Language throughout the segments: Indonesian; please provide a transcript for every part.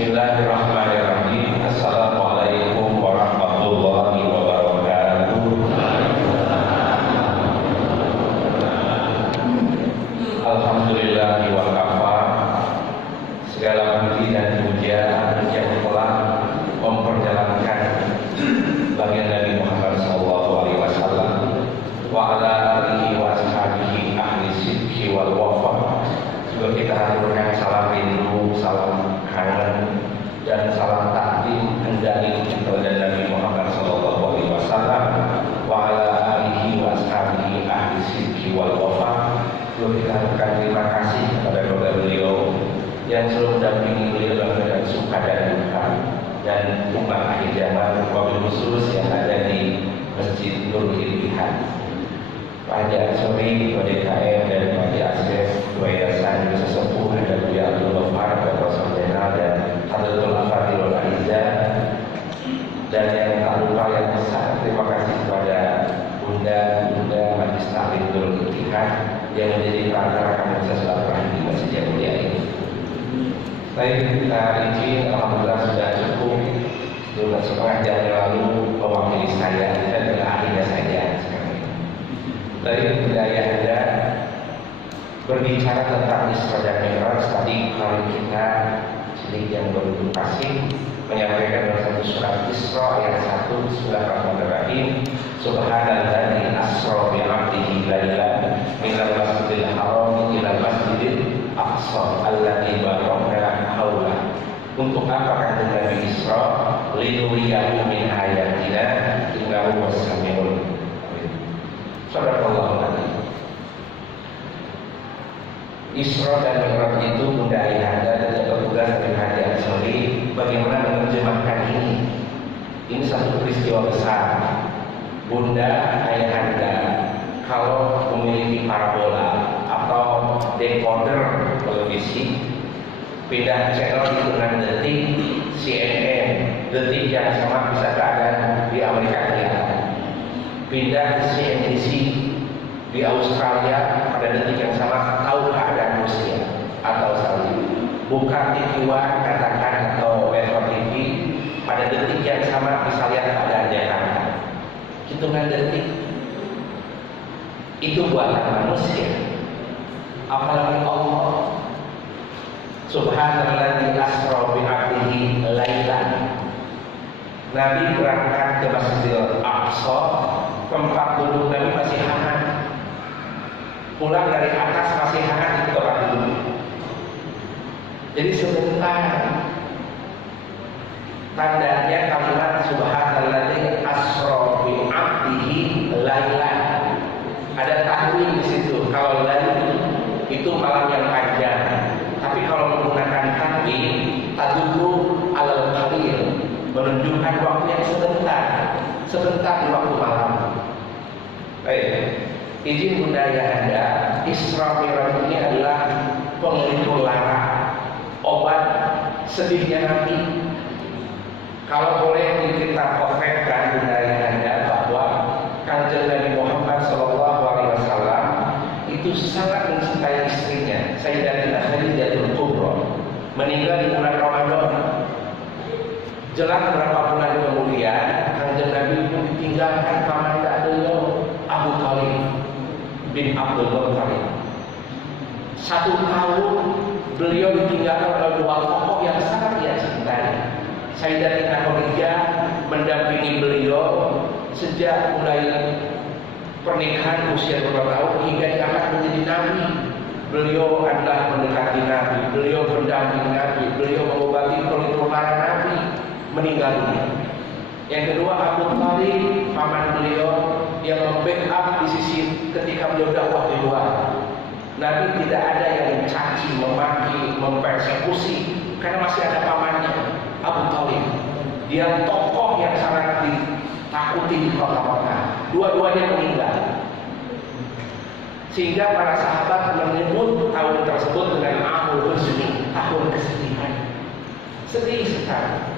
Bismillahirrahmanirrahim. Assalamualaikum warahmatullahi wabarakatuh. Alhamdulillahi wa kafa. Segala puji dan puja yang telah memperjalankan baginda Nabi Muhammad SAW wa ala alihi wa ashabihi ahli sidqi wal wafa. Juga kita haturkan salam rindu, salam kangen dan salam takdim hendaknya kepada Nabi Muhammad SAW wa ala alihi wa ashabihi ahli sidqi wal wafa. Juga kita haturkan terima kasih kepada beliau yang selalu mendampingi beliau dalam keadaan suka dan duka, dan umat akhir zaman wabil khusus yang ada di Masjid Nurul Ilham. Pada sore Ketua DKM dan Pak Akses, Ketua Yayasan Sesepuh, ada Buya Abdul Ghaffar, Profesor Jenderal dan Hadratul Afatilul Aizza, dan yang tak lupa yang besar terima kasih kepada Bunda Majlis Taklim Nurul Ilham yang menjadi perantara kami bisa silaturahmi di Masjid yang mulia ini. Baik, kita izin, alhamdulillah sudah cukup 2,5 jam yang lalu mewakili saya dan akhirnya saya. Dari budaya Anda berbicara tentang Isra dan Mi'raj, tadi kalau kita sedikit yang beredukasi menyampaikan dalam satu surat Isra ayat 1, Bismillahirrahmanirrahim. Subhanalladzi asra bi 'abdihi lailan minal masjidil haram ilal masjidil aqsa alladzi barakna hawla. Untuk apa kata Nabi Isra? Linuriyahu min ayatina innahu was-sami'ul. Sadaqallahu alazim. Isra dan Mi'raj itu Bunda Ayahanda dan petugas dari Haji Ansori bagaimana menerjemahkan ini. Ini satu peristiwa besar. Bunda Ayahanda kalau memiliki parabola atau decoder televisi, pindah channel di 6 detik CNN, detik yang sama bisa keadaan di Amerika Serikat. Pindah ke CNBC di Australia pada detik yang sama tahu keadaan Rusia atau Saudi. Buka TV One katakan atau Metro TV pada detik yang sama bisa lihat keadaan Jakarta. Hitungan detik itu buatan manusia, apalagi Allah. Subhanalladzi asra bi 'abdihi lailan. Nabi berangkat ke Masjidil Aqsa, tempat duduk Nabi masih hangat. Pulang dari atas masih hangat di tempat duduk. Jadi sebentar. Tandanya kalimat Subhanalladzi asra bi 'abdihi lailan. Ada tahwil di situ. Kalau lail itu malam yang panjang. Tapi kalau menggunakan tahwil, tadullu alal qalil, menunjukkan waktu yang sebentar di waktu malam. Baik, izin Bunda Ayahanda, Isra Mi'raj ini adalah penghibur lara, obat sedihnya Nabi. Kalau boleh kita potretkan Bunda Ayahanda bahwa Kanjeng Nabi Muhammad SAW itu sangat mencintai istrinya, Sayyidatina Khadijatul Kubra, meninggal di bulan Ramadan. Jelang beberapa bulan kemudian, Kanjeng Nabi pun ditinggalkan paman beliau Abu Thalib bin Abdul Muttalib. 1 tahun beliau ditinggalkan oleh 2 tokoh yang sangat dia cintai. Sayyidatina Khadijah mendampingi beliau sejak mulai pernikahan usia 2 tahun hingga diangkat menjadi nabi. Beliau adalah mendekati Nabi, beliau mendampingi Nabi, beliau mengobati pelituran Nabi, meninggal dunia. Yang kedua, Abu Thalib, paman beliau yang membackup di sisi ketika beliau dakwah di luar. Nabi tidak ada yang mencaci, memaki, mempersekusi karena masih ada pamannya, Abu Thalib. Dia tokoh yang sangat ditakuti di kota Mekah. Dua-duanya meninggal. Sehingga para sahabat menyebut tahun tersebut dengan Amul Husni, tahun kesedihan. Sedih sekali.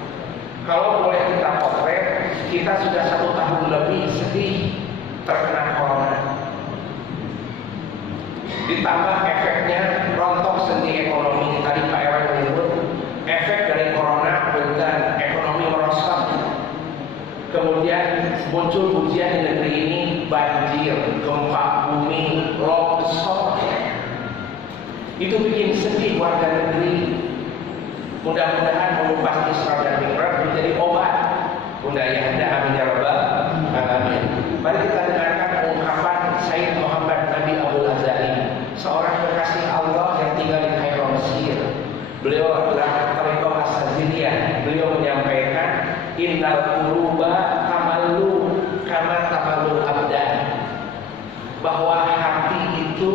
Kalau boleh kita potret, kita sudah 1 tahun lebih sedih terkena corona. Ditambah efeknya rontok sendi ekonomi. Tadi Pak Ewan menyebut efek dari corona muncul hujan di negeri ini, banjir, gempa bumi, longsor. Itu bikin sedih warga negeri. Mudah-mudahan mengupas Isra dan Mi'raj menjadi obat. Bunda Yahda, amin ya rabbal alamin. Mari kita dengarkan ungkapan Sayyid Muhammad Nabi Abdul Ghazali, seorang kekasih Allah yang tinggal di Kairo, Mesir. Beliau adalah Thariqah As-Sadziliyah. Beliau menyampaikan, innal quluba tamallu kama tamallul abdan, bahwa hati itu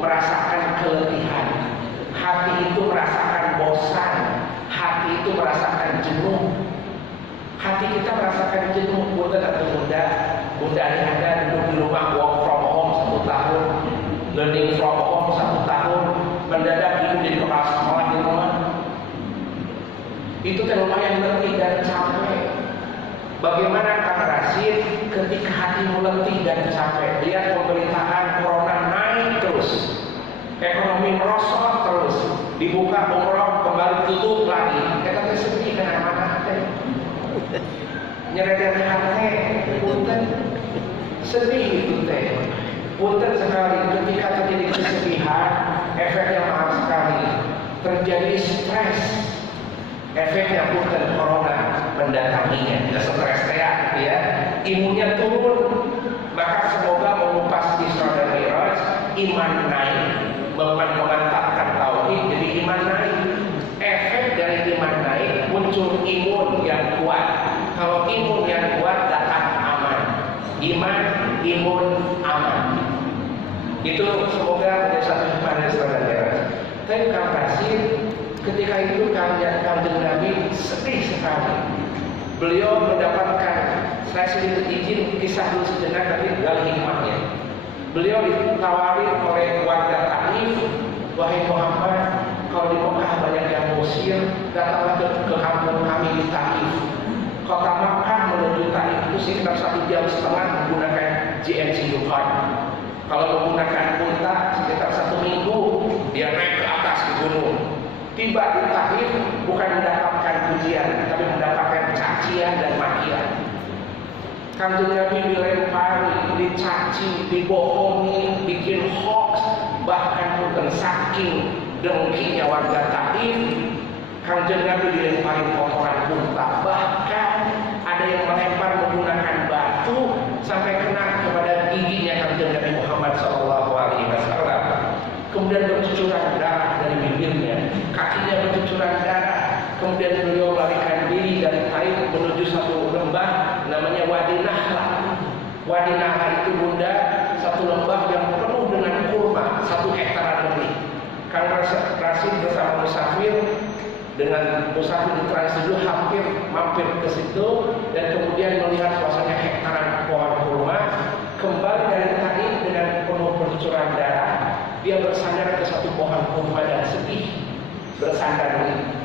merasakan keletihan, hati itu merasakan bosan, hati itu merasakan jenuh. Hati kita merasakan jenuh. Bunda atau bunda ini ada duduk di rumah, work from home 1 tahun, learning from home 1 tahun, mendadak hidup di kepala sekolah di rumah. Itu kan lumayan letih dan capek. Bagaimana Kang Rasid ketika hatimu letih dan capek, lihat pemberitaan corona naik terus, ekonomi merosot terus, dibuka umroh kembali tutup lagi, kita sedih kenapa nyereden hati, punten sedih itu teh, punten sekali ketika terjadi kesedihan, efeknya mahal sekali, terjadi stres, efeknya punten corona mendatanginya, kita stres ya, imunnya turun. Maka semoga mengupas Isra dan Mi'raj, iman naik, memantapkan tauhid, jadi iman naik. Efek dari iman naik muncul imun yang kuat. Kalau imun yang kuat datang aman. Iman, imun, aman. Itu semoga menjadi satu iman Isra dan Mi'raj. Tapi Kang Rasid ketika itu Kanjeng Nabi sedih sekali. Beliau mendapatkan, saya sedikit izin kisah dulu sejenak tapi gali hikmahnya. Beliau ditawari oleh warga Taif, wahai Muhammad, kalau di Mekah banyak yang musir, datanglah ke kampung kami di Taif. Kota Mekah menuju Taif itu sekitar 1,5 jam menggunakan GMC Yukon. Kalau menggunakan unta sekitar 1 minggu, dia naik ke atas ke gunung. Tiba di Taif bukan mendapatkan pujian, tapi mendapatkan cacian dan makian. Kanjeng Nabi dilempari, dicaci, dibohongi, bikin hoax, bahkan bukan saking dengkinya warga Taif, Kanjeng Nabi dilempari kotoran unta. Bahkan ada yang melempar menggunakan batu sampai kena kepada giginya Kanjeng Nabi Muhammad SAW. Kemudian bercucuran darah dari bibirnya, kakinya bercucuran darah. Kemudian beliau melarikan diri dari Taif menuju satu lembah namanya Wadi Nahla. Wadi Nahla itu bunda satu lembah yang penuh dengan kurma, 1 hektar lebih. Kang Rasid bersama musafir, dengan musafir di Trans 7 hampir mampir ke situ dan kemudian melihat suasana hektaran pohon kurma. Kembali dari Taif dengan penuh bercucuran darah, dia bersandar ke satu pohon kurma dan sedih bersandar ini.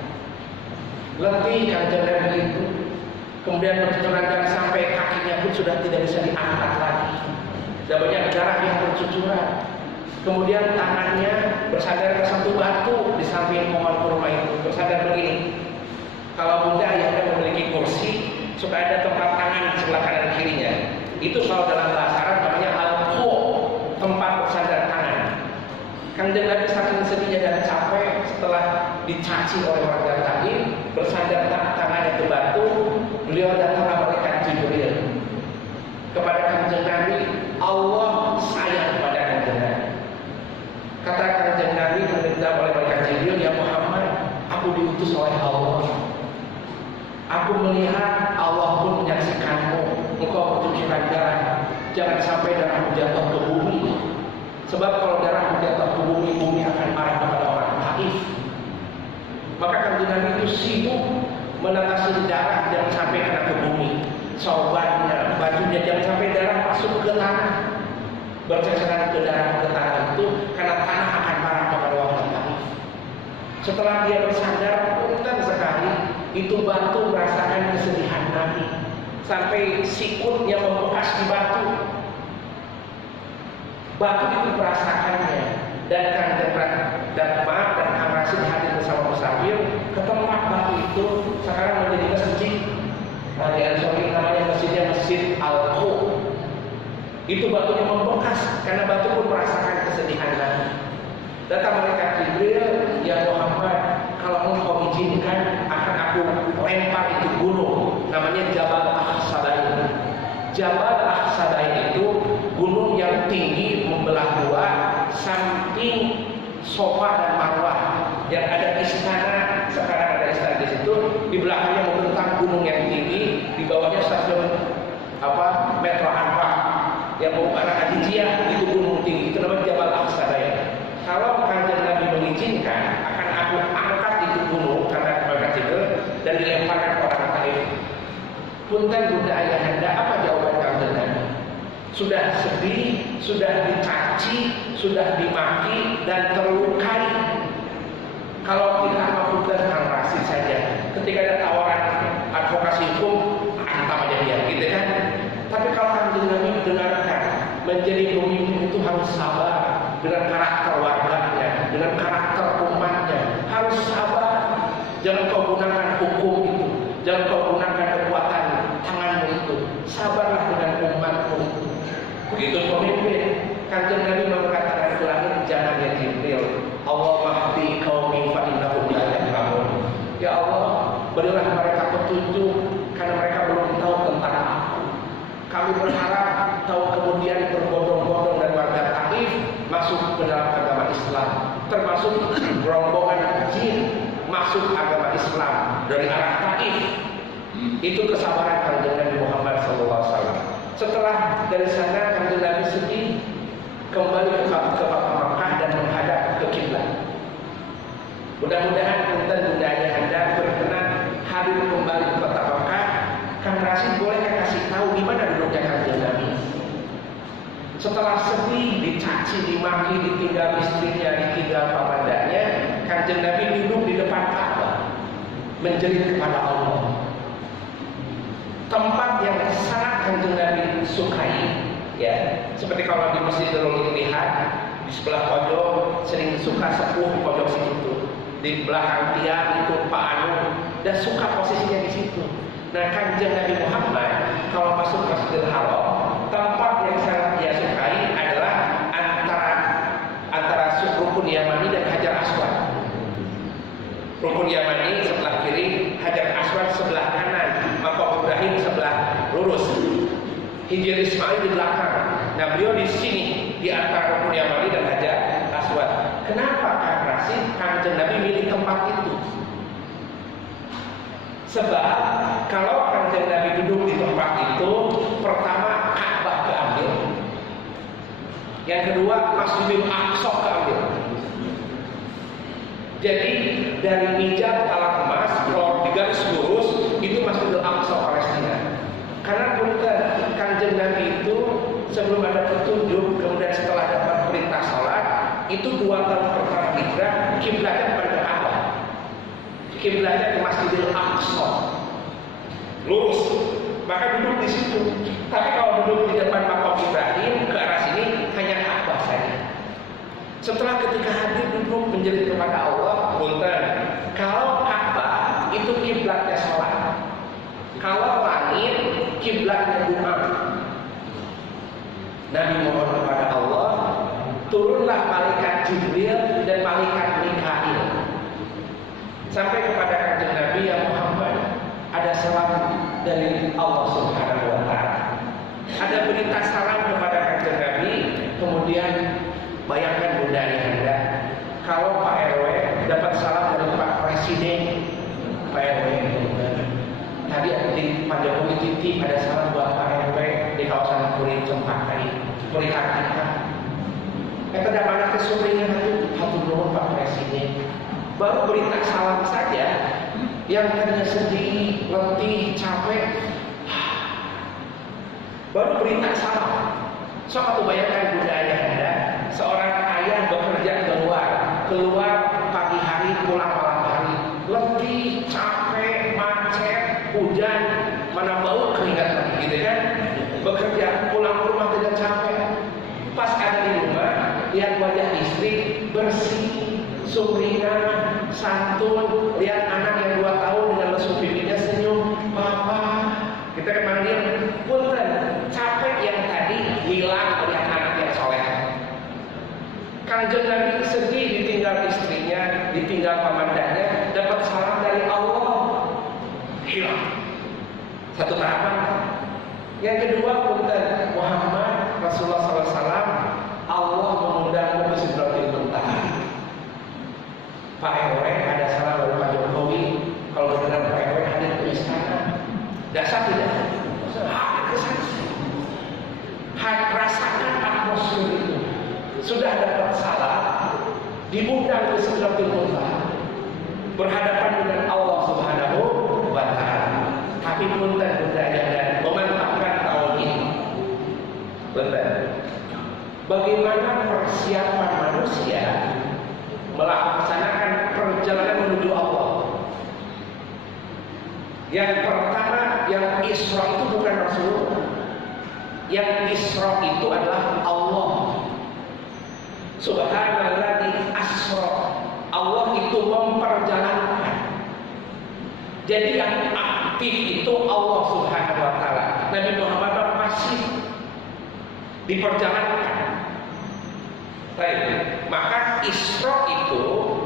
Letih Kanjeng Nabi itu, kemudian bercucuran darah sampai kakinya pun sudah tidak bisa diangkat lagi. Sudah banyak darah yang bercucuran. Kemudian tangannya bersandar ke satu batu di samping pohon kurma itu, bersandar begini. Kalau Bunda Ayahanda memiliki kursi, suka ada tempat tangan di sebelah kanan kirinya. Itu kalau dalam bahasa Arab namanya al-qu, tempat bersandar tangan. Kanjeng Nabi saking sedihnya dan capek setelah dicaci oleh warga Taif, bersandar tangannya ke batu, beliau datang malaikat Jibril kepada Kanjeng Nabi. Allah sayang kepada Kanjeng Nabi. Kata Kanjeng Nabi meminta oleh malaikat Jibril, ya Muhammad, aku diutus oleh Allah. Aku melihat Allah pun menyaksikanmu, engkau bercucuran darah. Jangan sampai darahmu jatuh ke bumi. Sebab kalau darah jatuh ke bumi, bumi akan marah kepada orang Taif. Maka Kanjeng Nabi itu sibuk menatasi darah jangan sampai kena ke bumi. Saubannya, bajunya jangan sampai darah masuk ke tanah. Berceceran ke darah ke tanah itu karena tanah akan marah kepada orang Taif. Setelah dia bersandar, punten sekali, itu batu merasakan kesedihan Nabi. Sampai sikutnya membekas di batu. Batu itu merasakannya. Dan Kang Rasid hadir bersama musafir ke tempat batu itu sekarang menjadi masjid. Nah, di Ansori namanya masjidnya Masjid Al-Qu. Itu batunya membekas karena batu pun merasakan kesedihan Nabi. Datang malaikat Jibril, ya Muhammad, kalau engkau izinkan akan aku lempar itu gunung, namanya Jabal Ahsabain. Jabal Ahsabain itu gunung yang tinggi membelah dua, samping Sofa dan Marwah, yang ada istana. Sekarang ada istana di situ, di belakangnya membentang gunung yang tinggi, di bawahnya stasiun metro Anfa, yang mengarah Adijiyah, itu gunung tinggi, itu namanya Jabal Ahsabain. Kalau Kanjeng Nabi mengizinkan, akan aku angkat itu gunung karena malaikat Jibril dan dilemparkan ke orang Taif. Punten Bunda Ayahanda, apa jawaban Kanjeng Nabi? Sudah sedih, sudah dicaci, sudah dimaki dan terlukai. Kalau kita mampu tentang rasis saja, ketika ada tawaran advokasi hukum, hantam aja dia, gitu kan? Tapi kalau Kanjeng Nabi mendengarkan, menjadi pemimpin itu harus sabar dengan karakter warganya, dengan karakter umatnya, harus sabar. Jangan kau gunakan hukum itu, jangan kau gunakan kekuatan tanganmu itu. Sabarlah dengan umatmu itu. Begitu pemimpin. Kanjeng Nabi mengatakan itu lagi, jangan ya Jibril, Allah mahdi qaumi fa innahum la ya'lamun. Ya Allah, berilah mereka petunjuk karena mereka belum tahu tentang aku. Kami berharap tahu kemudian berbondong-bondong dari warga Taif masuk ke dalam agama Islam, termasuk rombongan jin masuk agama Islam dari arah Taif. Itu kesabaran Kanjeng Nabi Muhammad SAW. Setelah dari sana Kanjeng Nabi sedih, kembali ke Makkah dan menghadap ke kiblat. Mudah-mudahan punten Bunda Ayahanda berkenan hadir kembali ke kota Makkah. Kang Rasid boleh kasih tahu di mana duduknya Kanjeng Nabi? Setelah sedih, dicaci, dimaki, ditinggal istrinya, ditinggal pamandanya, Kanjeng Nabi duduk di depan Ka'bah, menjerit kepada Allah. Tempat yang sangat Kanjeng Nabi sukai, ya, seperti kalau di Masjidil Ittihad, di sebelah pojok sering suka sepuh di pojok situ, di belakang tiang itu Pak Anu, dan suka posisinya di situ. Nah, Kanjeng Nabi Muhammad kalau masuk Masjidil Haram, tempat yang sangat dia sukai adalah antara Rukun Yamani dan Hajar Aswad. Rukun Yamani sebelah kiri, Hajar Aswad sebelah kanan, Maqam Ibrahim sebelah lurus, Hijr Ismail di belakang. Nah, beliau di sini di antara Rukun Yamani dan Hajar Aswad. Kenapa Kang Rasid Kanjeng Nabi milih tempat itu? Sebab kalau Kanjeng Nabi duduk di tempat itu, pertama Ka'bah keambil, yang kedua Masjidil Aqsa keambil. Jadi dari Hijaz Talak Emas kalau digaris lurus itu Masjidil Aqsa Palestina. Karena punten Kanjeng Nabi itu sebelum ada petunjuk, kemudian setelah dapat perintah salat, itu 2 tahun pertama hijrah, kiblatnya bukan ke Ka'bah, kiblatnya ke Masjidil Aqsa, lurus. Maka duduk di situ. Tapi kalau duduk di depan Maqam Ibrahim ke arah sini hanya Ka'bah saja. Setelah ketika hadir duduk menjerit kepada Allah, punten, kalau Ka'bah itu kiblatnya salat, kalau langit kiblatnya doa. Nabi mohon kepada Allah, turunlah malaikat Jibril dan malaikat Mikail sampai kepada Kanjeng Nabi, ya Muhammad, ada salam dari Allah Subhanahu wa Ta'ala. Ada berita salam kepada Kanjeng Nabi. Kemudian bayangkan Bunda Ayahanda, kalau Pak RW dapat salam dari Pak Presiden. Pak RW, tadi di Pak Jokowi titip ada salam buat Pak RW di kawasan Puri Cempaka, Puri Kartika. Kita mana kesulitan itu hatur nuhun Pak Presiden. Baru berita salam saja, yang tadinya sedih, letih, capek, baru berita salam. So, aku bayangkan Bunda Ayahanda, seorang ayah bekerja keluar pagi hari, pulang malam hari, letih, capek, macet, hujan, mana bau keringat lagi, gitu kan? Bekerja, pulang ke rumah tidak capek. Pas ada di rumah, lihat wajah istri bersih, sumringah, santun, lihat anak yang 2 tahun dengan lesu pipinya senyum, papa, ditinggal pamandanya, dapat salam dari Allah, hilang. Satu tahapan. Yang kedua, punten Muhammad Rasulullah SAW, Allah mengundangmu ke Sidratil Muntaha. Pak RW ada salam dari Pak Jokowi, kalau benar Pak RW hadir ke istana. Dasar tidak? Rasakan atmosfer itu. Sudah dapat salam, diundang ke Sidratil Muntaha, berhadapan dengan Allah Subhanahu wa Ta'ala. Tapi punten budaya dan memantapkan tahun ini. Benar. Bagaimana persiapan manusia melaksanakan perjalanan menuju Allah? Yang pertama, yang Isra itu bukan Rasulullah. Yang Isra itu adalah Allah. Subhanalladzi asra. Allah itu memperjalankan. Jadi yang aktif itu Allah Subhanahu wa Ta'ala. Nabi Muhammad masih diperjalankan. Baik, maka Isra itu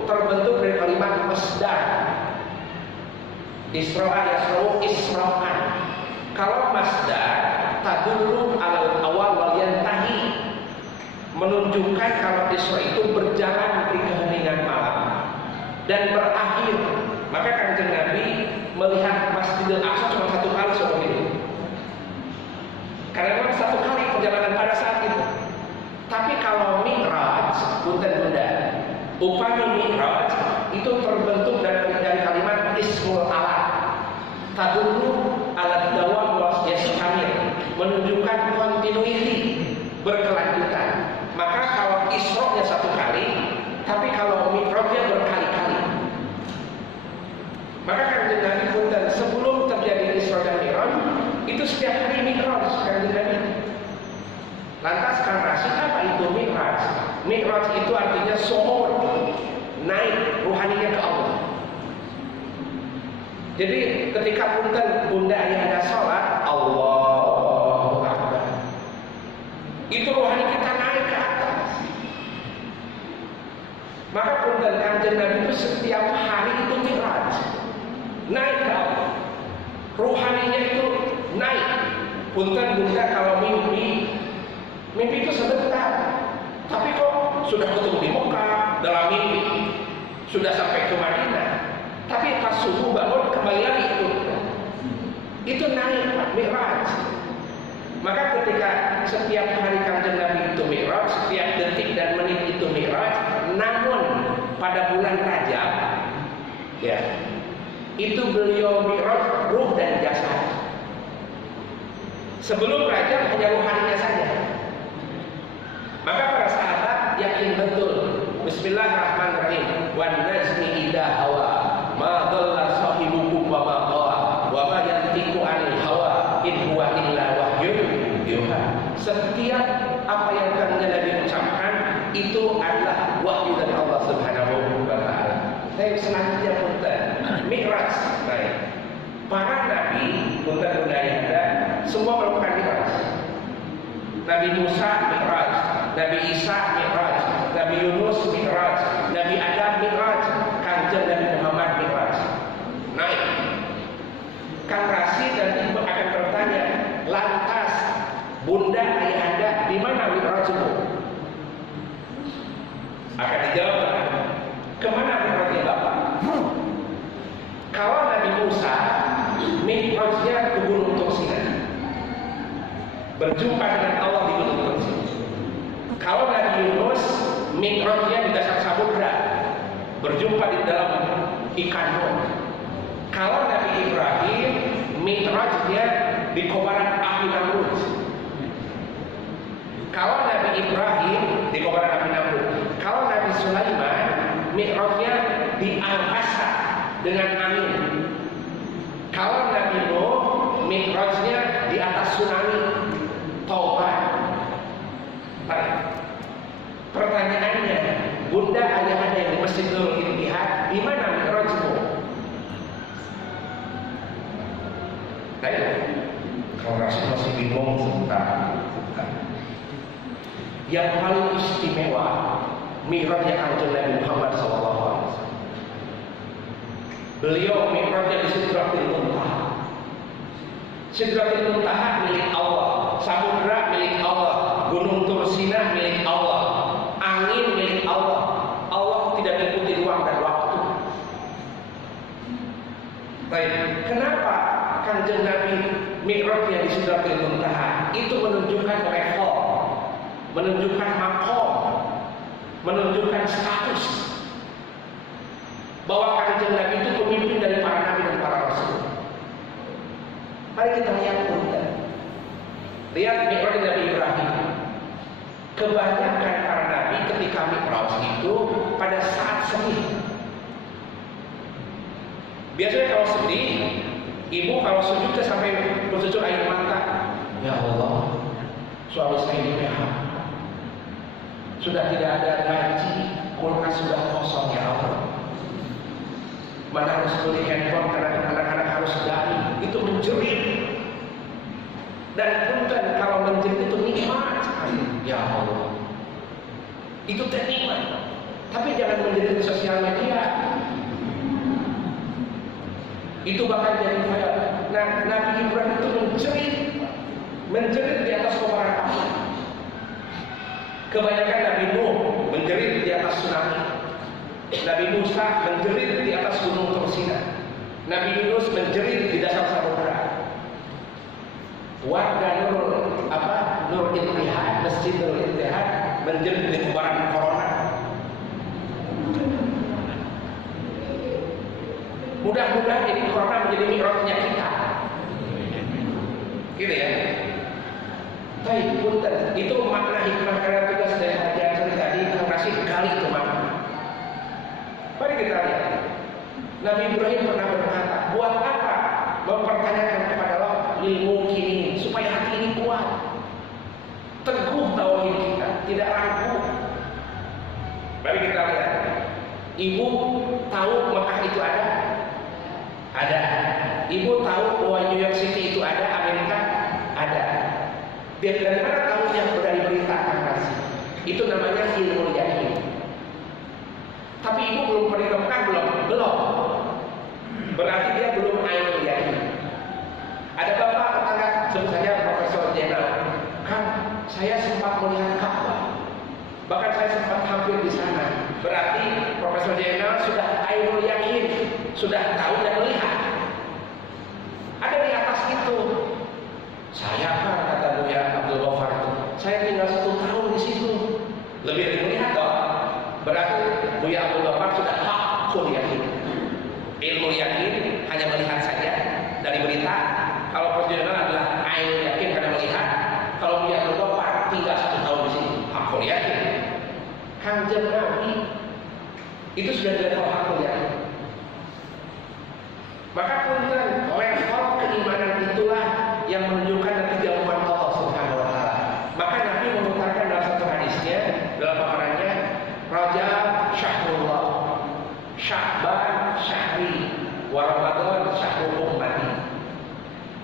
terbentuk dari kalimat masdar. Isra yasra'u isra'an. Kalau masdar tadullu alal awal wal yantahi, menunjukkan kalau Isra itu berjalan di keheningan malam dan berakhir. Maka Kanjeng Nabi melihat Masjidil Aqsa cuma satu kali seperti itu. Karena memang satu kali perjalanan pada saat itu. Tapi kalau Mi'raj, punten bunda, upami Mi'raj itu terbentuk dari kalimat ismul alat. Tadullu alat dawam was yashamir, menunjukkan continuity, berkelanjutan. Maka kalau Isra-nya satu kali, tapi kalau Mi'raj-nya berkali-kali. Maka Kanjeng Nabi punten sebelum terjadi Isra dan Mi'raj itu setiap hari Mi'raj Kanjeng Nabi. Lantas Kang Rasid, apa itu Mi'raj? Mi'raj itu artinya su'ud, naik ruhaninya ke Allah. Jadi ketika punten bunda ayahanda sholat, Allahu Akbar, itu rohani kita naik ke atas. Maka punten Kanjeng Nabi itu setiap hari itu Mi'raj, naik ke Allah, rohaninya itu naik. Punten bunda kalau mimpi itu sebentar, tapi kok sudah ketemu di Mekah dalam mimpi, sudah sampai ke Madinah, tapi pas subuh bangun kembali lagi itu naik Mi'raj. Maka ketika setiap hari Kanjeng Nabi itu Mi'raj, setiap detik dan menit itu Mi'raj. Namun pada bulan Rajab, ya, itu beliau Mi'raj ruh dan jasad. Sebelum Rajab hanya ruhaninya saja. Maka para sahabat yakin betul. Bismillahirrahmanirrahim. Wan najmi idza hawa ma dhalla sahibukum wa ma ghawa wa ma yantiqu anil hawa in huwa illa wahyun yuha. Setiap apa yang Kanjeng Nabi ucapkan itu adalah wahyu dari Allah Subhanahu wa Ta'ala. Saya selanjutnya punten Mi'raj. Baik. Para nabi punten budaya semua melakukan Mi'raj. Nabi Musa Mi'raj, Nabi Isa Mi'raj, Nabi Yunus Mi'raj, Nabi Adam Mi'raj, Kanjeng Nabi Muhammad Mi'raj. Naik. Kang Rasid dan Ibu akan bertanya, lantas bunda ayahanda di mana Mi'rajmu? Akan dijawab, kemana Mi'rajnya Bapak? Kalau Nabi Musa Mi'rajnya ke Gunung Tursina, berjumpa dengan Allah di Gunung Tursina. Kalau Nabi Yunus Mi'rajnya di dasar samudra, berjumpa di dalam ikan non. Kalau Nabi Ibrahim Mi'rajnya di kobaran api Namrud. Kalau Nabi Ibrahim di kobaran api Namrud. Kalau Nabi Sulaiman Mi'rajnya di angkasa dengan angin. Kalau Nabi Nuh Mi'rajnya di atas tsunami Taubat. Baik. Pertanyaannya, bunda ayahanda yang di Masjidul Ittihad, di mana Mi'rajmu? Baik. Kalau Rasul masih bingung sebentar. Yang paling istimewa Mi'rajnya Kanjeng Nabi Muhammad SAW. Beliau mikrotnya di Sidratil Muntaha. Sidratil Muntaha milik Allah, samudra milik Allah, gunung Tursina milik Allah, angin milik Allah. Allah tidak mengikuti ruang dan waktu. Baik, kenapa Kanjeng Nabi mikrotnya di Sidratil Muntaha? Itu menunjukkan level, menunjukkan makom, menunjukkan status bahwa Kanjeng Nabi itu pemimpin dari para nabi dan para rasul. Mari kita lihat punten. Lihat mikraj Nabi Ibrahim. Kebanyakan para nabi ketika mikraj itu pada saat sedih. Biasanya kalau sedih, ibu kalau sujud sampai bercucur air mata. Ya Allah, suami saya ini PHK. Sudah tidak ada gaji, kulkas sudah kosong ya Allah. Mana harus beli handphone karena anak-anak harus dari itu menjerit. Dan punten kalau menjerit itu nikmat sekali. Ya Allah, itu nikmat. Tapi jangan menjerit di sosial media. Itu bahkan jadi viral. Nah, Nabi Ibrahim itu menjerit di atas kobaran api. Kebanyakan Nabi Nuh menjerit di atas tsunami. Nabi Musa menjerit di atas gunung Tursina. Nabi Yunus menjerit di dasar samudra. Warga Nur Ittihad, Masjid Nur Ittihad menjerit di kobaran corona. Mudah-mudahan ini corona menjadi mikrotnya kita. Gitu ya. Baik, punten. Itu makna hikmah karena tugas dari ajaran tadi kasih kali itu makna. Mari kita lihat. Nabi Ibrahim pernah berkata, buat apa mempertanyakan kepada Allah ilmu ini supaya hati ini kuat, teguh tauhid kita, tidak ragu. Mari kita lihat. Ibu tahu Mekah itu ada? Ada. Ibu tahu bahwa New York City itu ada, Amerika? Ada. Dia dari mana tahu yang dari berita akan kasih? Itu namanya ilmu yakin. Tapi ibu belum pernah ke Mekah, belum. Berarti dia belum ainul yakin. Ada bapak tetangga, sebut saja Profesor Jenal. Kan saya sempat melihat Ka'bah. Bahkan saya sempat hampir di sana. Berarti Profesor Jenal sudah ainul yakin, sudah tahu dan melihat. Ada di atas itu. Saya kan kata Buya Abdul Ghaffar itu, saya tinggal 1 tahun di situ. Lebih dari melihat dong. Berarti Buya Abdul Ghaffar sudah hakul yakin. Ilmu yakin hanya melihat saja dari berita. Kalau perjalanan adalah ainul yakin karena melihat. Kalau Buya Abdul Ghaffar tinggal 1 tahun di sini, hakul yakin. Kanjeng Nabi itu sudah di level hakul yakin. Maka punten level keimanan itulah yang menunjukkan nanti jawaban Allah Subhanahu wa taala. Maka Nabi mengutarakan dalam satu hadisnya, dalam paparannya, Rajab syahrullah, Sya'ban syahri, wa Ramadan syahrul ummati.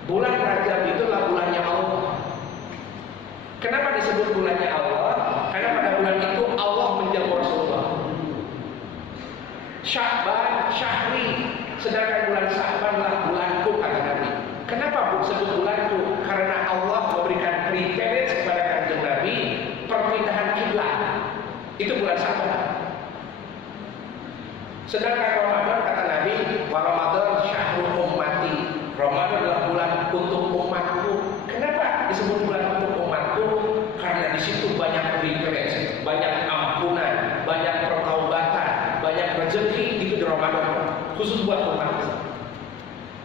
Bulan Rajab itulah bulannya Allah. Kenapa disebut bulannya Allah? Karena pada bulan itu Allah menjawab Rasulullah. Sya'ban syahri, sedangkan bulan Sya'ban lah bulanku, kata Nabi. Kenapa disebut bulanku? Karena Allah memberikan privilege kepada Kanjeng Nabi perpindahan kiblat. Itu bulan Sya'ban. Sedangkan Ramadan, kata Nabi, wa Ramadan syahrul ummati. Ramadan adalah bulan untuk umatku. Kenapa disebut bulan untuk umatku? Karena di situ banyak privilege, banyak ampunan, banyak pertaubatan, banyak rezeki. Itu di Ramadan, khusus buat umat.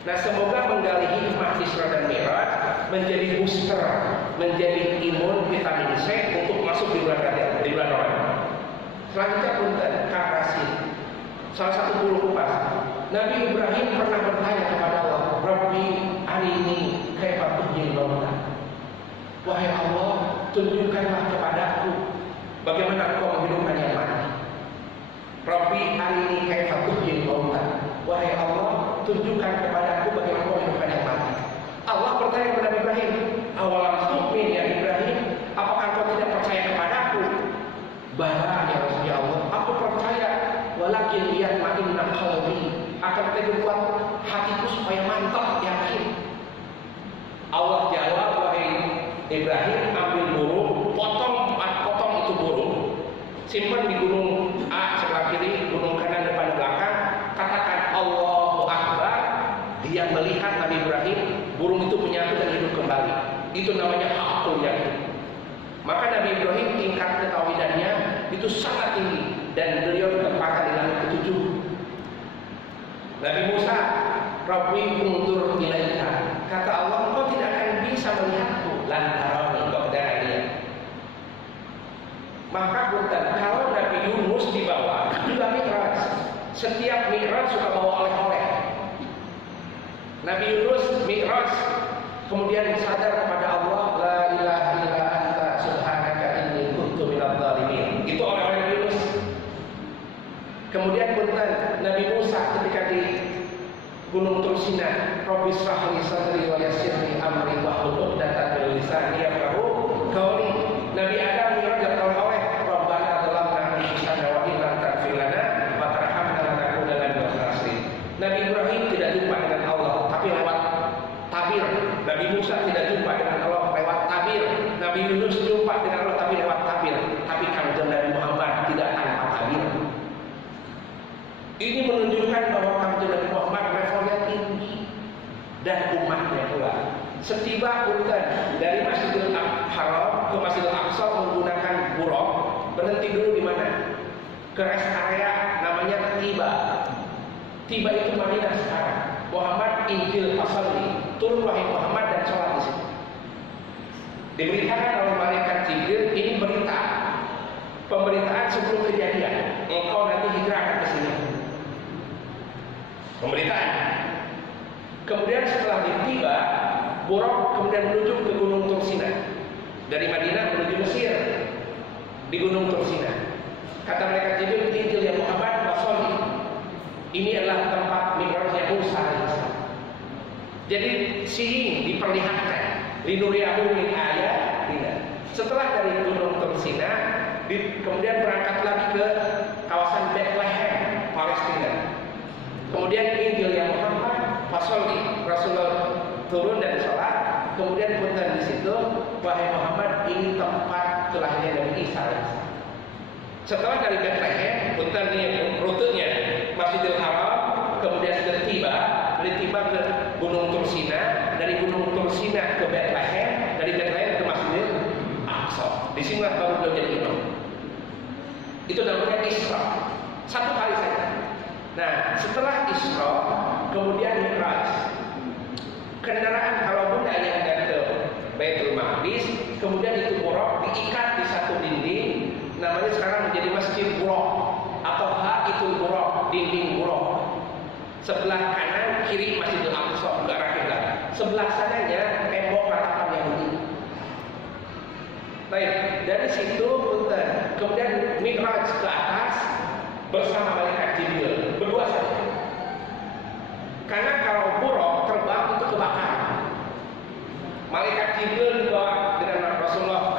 Nah, semoga menggali hikmah Isra dan Mi'raj menjadi booster, menjadi imun vitamin C untuk masuk di bulan Rajab, di bulan Ramadan. Selanjutnya punten Karasin. Salah satu guru kupas, Nabi Ibrahim pernah bertanya kepada Allah, Rabbi arini kaifa tuhyil mauta. Wahai Allah, tunjukkanlah kepadaku bagaimana Engkau menghidupkan yang mati. Rabbi arini kaifa tuhyil mauta. Wahai Allah, tunjukkan kepadaku bagaimana Engkau menghidupkan yang mati. Allah bertanya kepada Ibrahim, awalam tu'min ya Ibrahim, apakah Engkau tidak percaya kepadaku? Bala ya Allah, aku percaya. Walakin liyatma'inna qalbi, akan tetapi simpan di gunung A sebelah kiri, gunung kanan depan belakang, katakan Allahu Akbar, dia melihat Nabi Ibrahim, burung itu menyatu dan hidup kembali. Itu namanya haqqul yaqin. Maka Nabi Ibrahim tingkat ketauhidannya itu sangat tinggi dan beliau ditempatkan di langit ketujuh. Nabi Musa, Rabbi undur ilaika, kata Allah, engkau tidak akan bisa melihatku lantaran engkau tidak lihat. Maka bukan kalau Nabi Yunus dibawa juga Mi'raj. Setiap Mi'raj suka bawa oleh-oleh. Nabi Yunus Mi'raj, kemudian sadar kepada Allah, la ilaha illa anta subhanaka inni kuntu minadh dhalimin. Itu oleh-oleh Nabi Yunus. Kemudian punten Nabi Musa ketika di Gunung Tursina, Rabbi shrah li sadri wa yassir li amri wahlul 'uqdatam min lisani yafqahu qawli. Nabi Adam Mi'raj oleh-oleh, Rabbana dzalamna anfusana wa in lam taghfir lana wa tarhamna lanakunanna minal khasirin. Nabi Ibrahim tidak jumpa dengan Allah tapi lewat tabir. Nabi Musa tidak jumpa dengan Allah lewat tabir. Nabi Yunus jumpa dengan Allah tapi lewat tabir. Tapi kanjeng Nabi Muhammad tidak tanpa tabir. Ini menunjukkan bahwa kanjeng Nabi Muhammad levelnya tinggi dan umatnya pula. Setiba punten dari Masjidil Haram ke Masjidil Aqsa menggunakan buruk, berhenti dulu di mana? Ke rest area namanya Tiba. Tiba itu Madinah sekarang. Muhammad Injil Fasalli, turun wahai Muhammad dan sholat di situ. Diberitakan oleh malaikat Jibril, ini berita, pemberitaan sebelum kejadian. Engkau nanti hijrah ke sini. Pemberitaan. Kemudian setelah Tiba, Buraq kemudian menuju ke Gunung Tursina. Dari Madinah menuju Mesir di Gunung Tursina. Kata malaikat Jibril, Injil ya Muhammad Fasalli. Ini adalah tempat Mi'rajnya Musa alaihissalam. Jadi sini diperlihatkan linuriyahu min ayatina. Setelah dari Gunung Tursina, kemudian berangkat lagi ke kawasan Bethlehem, Palestina. Kemudian Injil yang Muhammad Fasolli, Rasulullah turun dan sholat. Kemudian punten di situ, wahai Muhammad, ini tempat kelahiran Nabi Isa alaihissalam. Setelah dari Bethlehem, punten nih rutenya Masjidil Haram, kemudian ke Tiba, dari Tiba ke Gunung Tursina, dari Gunung Tursina ke Bethlehem, dari Bethlehem ke Masjidil Aqsa. Di sinilah baru beliau jadi imam. Itu namanya Isra. Satu kali saja. Nah, setelah Isra, kemudian Mi'raj. Kendaraan kalau Bunda yang hendak ke Baitul Maqdis, kemudian itu Buraq diikat di satu dinding, namanya sekarang menjadi Masjid Buraq atau Haitul Buraq, dinding Buraq. Sebelah kanan kiri Masjidil Aqsa ke arah kiblat. Sebelah sananya tembok ratapan Yahudi. Baik, dari situ kemudian Mi'raj ke atas bersama malaikat Jibril berdua saja. Karena kalau Buraq terbang itu kebakar. Malaikat Jibril dibawa dengan Rasulullah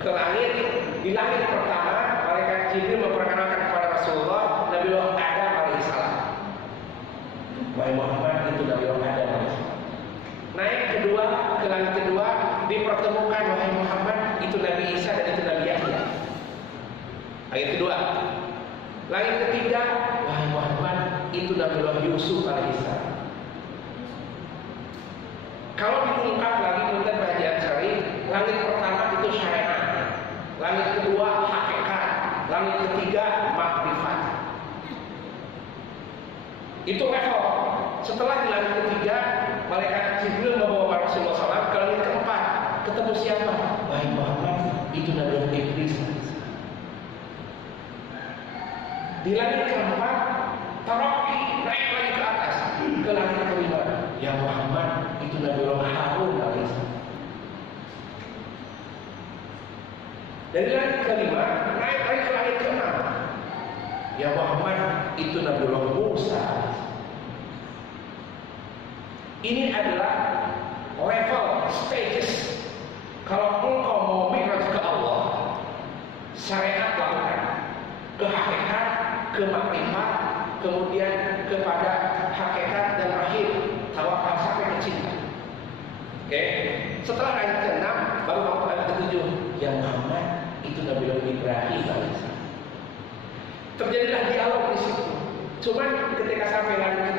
ke langit. Di langit pertama, malaikat Jibril memperkenalkan kepada Rasulullah Nabi Adam alaihissalam. Wahai Muhammad, itu Nabi Adam alaihissalam. Naik kedua, ke langit kedua, dipertemukan wahai Muhammad, itu Nabi Isa dan itu Nabi Yahya. Ayat kedua. Langit ketiga, wahai Muhammad, itu Nabi Yusuf alaihissalam. Kalau diungkap lagi tentang bahagian syar'i, langit pertama itu syariat, langit kedua hakikat, langit ketiga makrifat. Itu level. Setelah di langit ketiga, malaikat Jibril membawa Rasulullah SAW ke langit keempat. Ketemu siapa? Wahai Muhammad, itu Nabi Idris. Di langit keempat, Taraqi naik lagi ke atas ke langit kelima. Ya Muhammad, itu Nabi Harun alaihissalam. Dari langit kelima naik lagi ke langit keenam. Ya Muhammad, itu Nabi Musa. Ini adalah level stages. Kalau engkau mau mi'raj ke Allah, syariat lakukan, ke hakikat, ke makrifat, kemudian kepada hakikat dan rahim, tawakal sampai ke cinta. Oke. Setelah ayat ke-6 baru ayat ke-7. Ya Muhammad, itu Nabi Ibrahim alaihissalam. Terjadilah dialog di situ. Cuman ketika sampai langit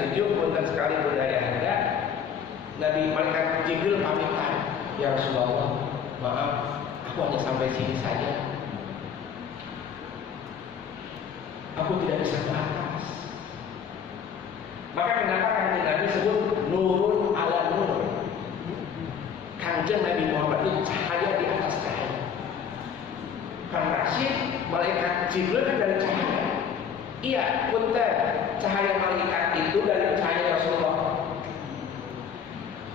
ketujuh punten sekali budaya Anda, Nabi Malaikat Jibril pamitan, ya Rasulullah, maaf, aku hanya sampai sini saja. Aku tidak bisa ke atas. Maka kenapa kanjeng Nabi sebut nurun ala nur? Kanjeng Nabi Muhammad itu cahaya di atas cahaya. Karena malaikat Jibril kan dari cahaya. Iya, punten, cahaya malaikat itu dari cahaya Rasulullah.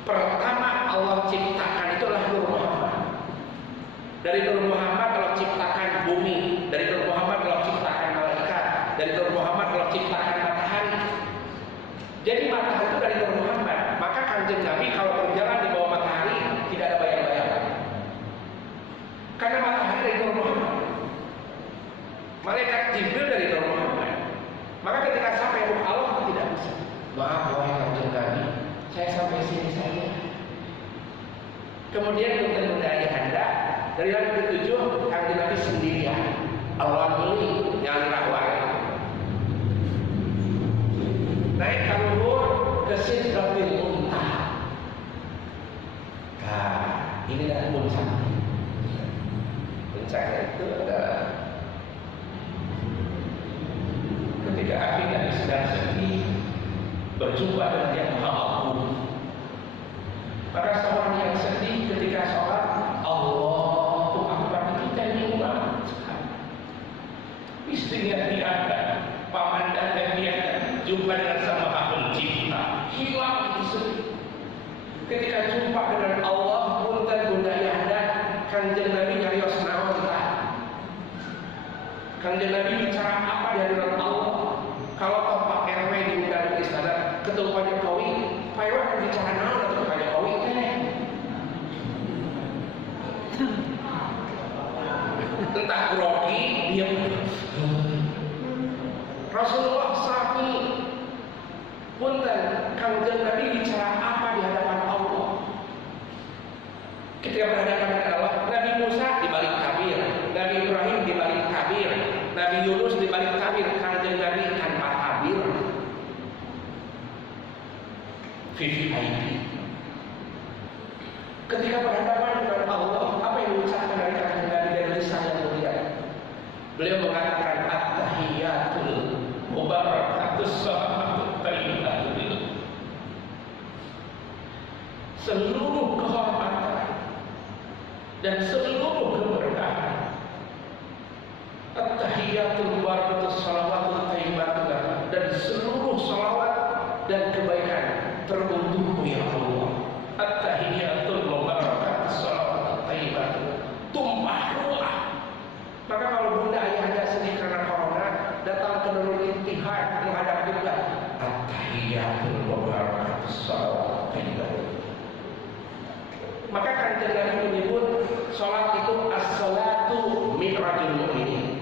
Pertama Allah ciptakan itulah Nur Muhammad. Dari Nur Muhammad Allah ciptakan bumi. Dari Nur Muhammad Allah ciptakan malaikat. Dari Nur Muhammad Allah ciptakan matahari. Jadi matahari itu dari Nur Muhammad. Maka kanjeng Nabi kalau berjalan di bawah matahari tidak ada bayang-bayangan. Karena matahari dari Nur Muhammad. Malaikat Jibril dari Nur Muhammad. Maka ketika sampai ruh Allah tidak bisa. Maaf wahai kanjeng Nabi, saya sampai sini saja. Kemudian bunda ayah Anda dari langit ketujuh kanjeng Nabi sendirian. Allah beli nyali rawai. Naik ke luhur ke Sidratil Muntaha. Nah, ini adalah puncak. Puncaknya itu adalah ketika akhirnya sedang sedih berjumpa dengan Yang Maha Agung. Maka seorang yang sedih ketika sholat Allahu Akbar itu ulang sekali. Istrinya tiada, paman dan tiada, jumpa dengan Sang Maha Pencipta, hilang itu sedih. Ketika jumpa dengan Allah, punten bunda Anda, kanjeng Nabi nyarios naon tah. Kanjeng Nabi bicara apa di hadapan Allah? Kalau Pak RW diundang di istana, ketemu Pak Jokowi, Pak RW akan bicara naon atau Pak Jokowi teh? Entah grogi, diam. Rasulullah Sami, punten, kanjeng Nabi bicara apa di hadapan Allah? Ketika berhadapan dengan Allah, Nabi Musa di balik tabir, Nabi Ibrahim di balik tabir, Nabi Yunus di balik tabir, kanjeng Nabi tanpa tabir. VVIP. Ketika berhadapan dengan Allah, apa yang diucapkan dari kanjeng Nabi dari lisan yang mulia? Beliau mengatakan at-tahiyatul mubarakatus salawatut thayyibatul. Seluruh kehormatan dan seluruh keberkahan, at-tahiyatul mubarakatus salawatut thayyibatul, dan seluruh salawat dan kebaikan teruntukmu ya Allah. At-tahiyatul mubarakatus salawatut thayyibatul, tumpah ruah. Maka kalau bunda ayah Anda sedih karena corona, datang ke Nurul Intihad menghadap kiblat, at-tahiyatul mubarakatus salawatut thayyibatul. Maka kanjeng Nabi menyebut sholat itu as-salatu mi'rajul mu'minin.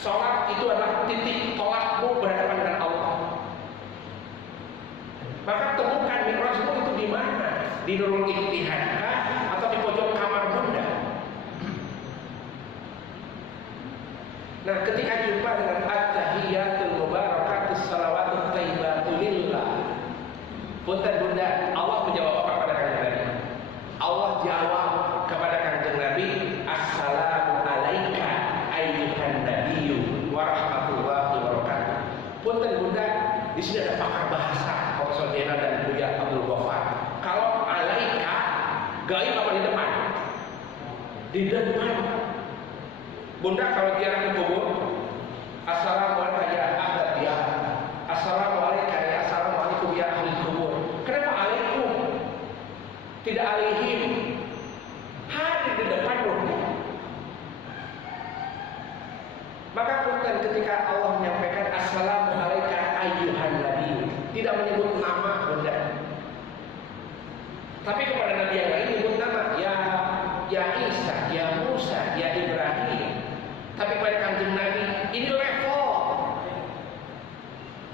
Sholat itu adalah titik tolakmu berhadapan dengan Allah. Maka temukan mi'rajmu itu di mana? Di Nurul Intihad atau di pojok kamar bunda? Nah, ketika jumpa dengan at-tahiyatul mubarakatus salawatut thayyibatul lillah, punten bunda, Allah menjawab apa pada kanjeng Nabi? Allah jawab kepada kanjeng Nabi, assalamu alaika ayyuhan nabiyyu wa rahmatullahi wa barakatuh. Punten bunda, di sini ada pakar bahasa Profesor Dena dan Buya Abdul Ghaffar. Kalau alaika gaib apa di depan? Di depan. Bunda kalau ziarah ke kubur, assalamualaikum ya ahli dia, assalamualaikum ya ahli kubur. Kenapa alaikum? Tidak alaihim. Hadir di depan bunda. Maka punten ketika Allah menyampaikan assalamualaikum ayyuhan nabi, tidak menyebut nama bunda. Tapi kepada nabi yang lain menyebut nama, ya Isa, ya Musa, ya Ibrahim. Tapi pada kanjeng Nabi ini level.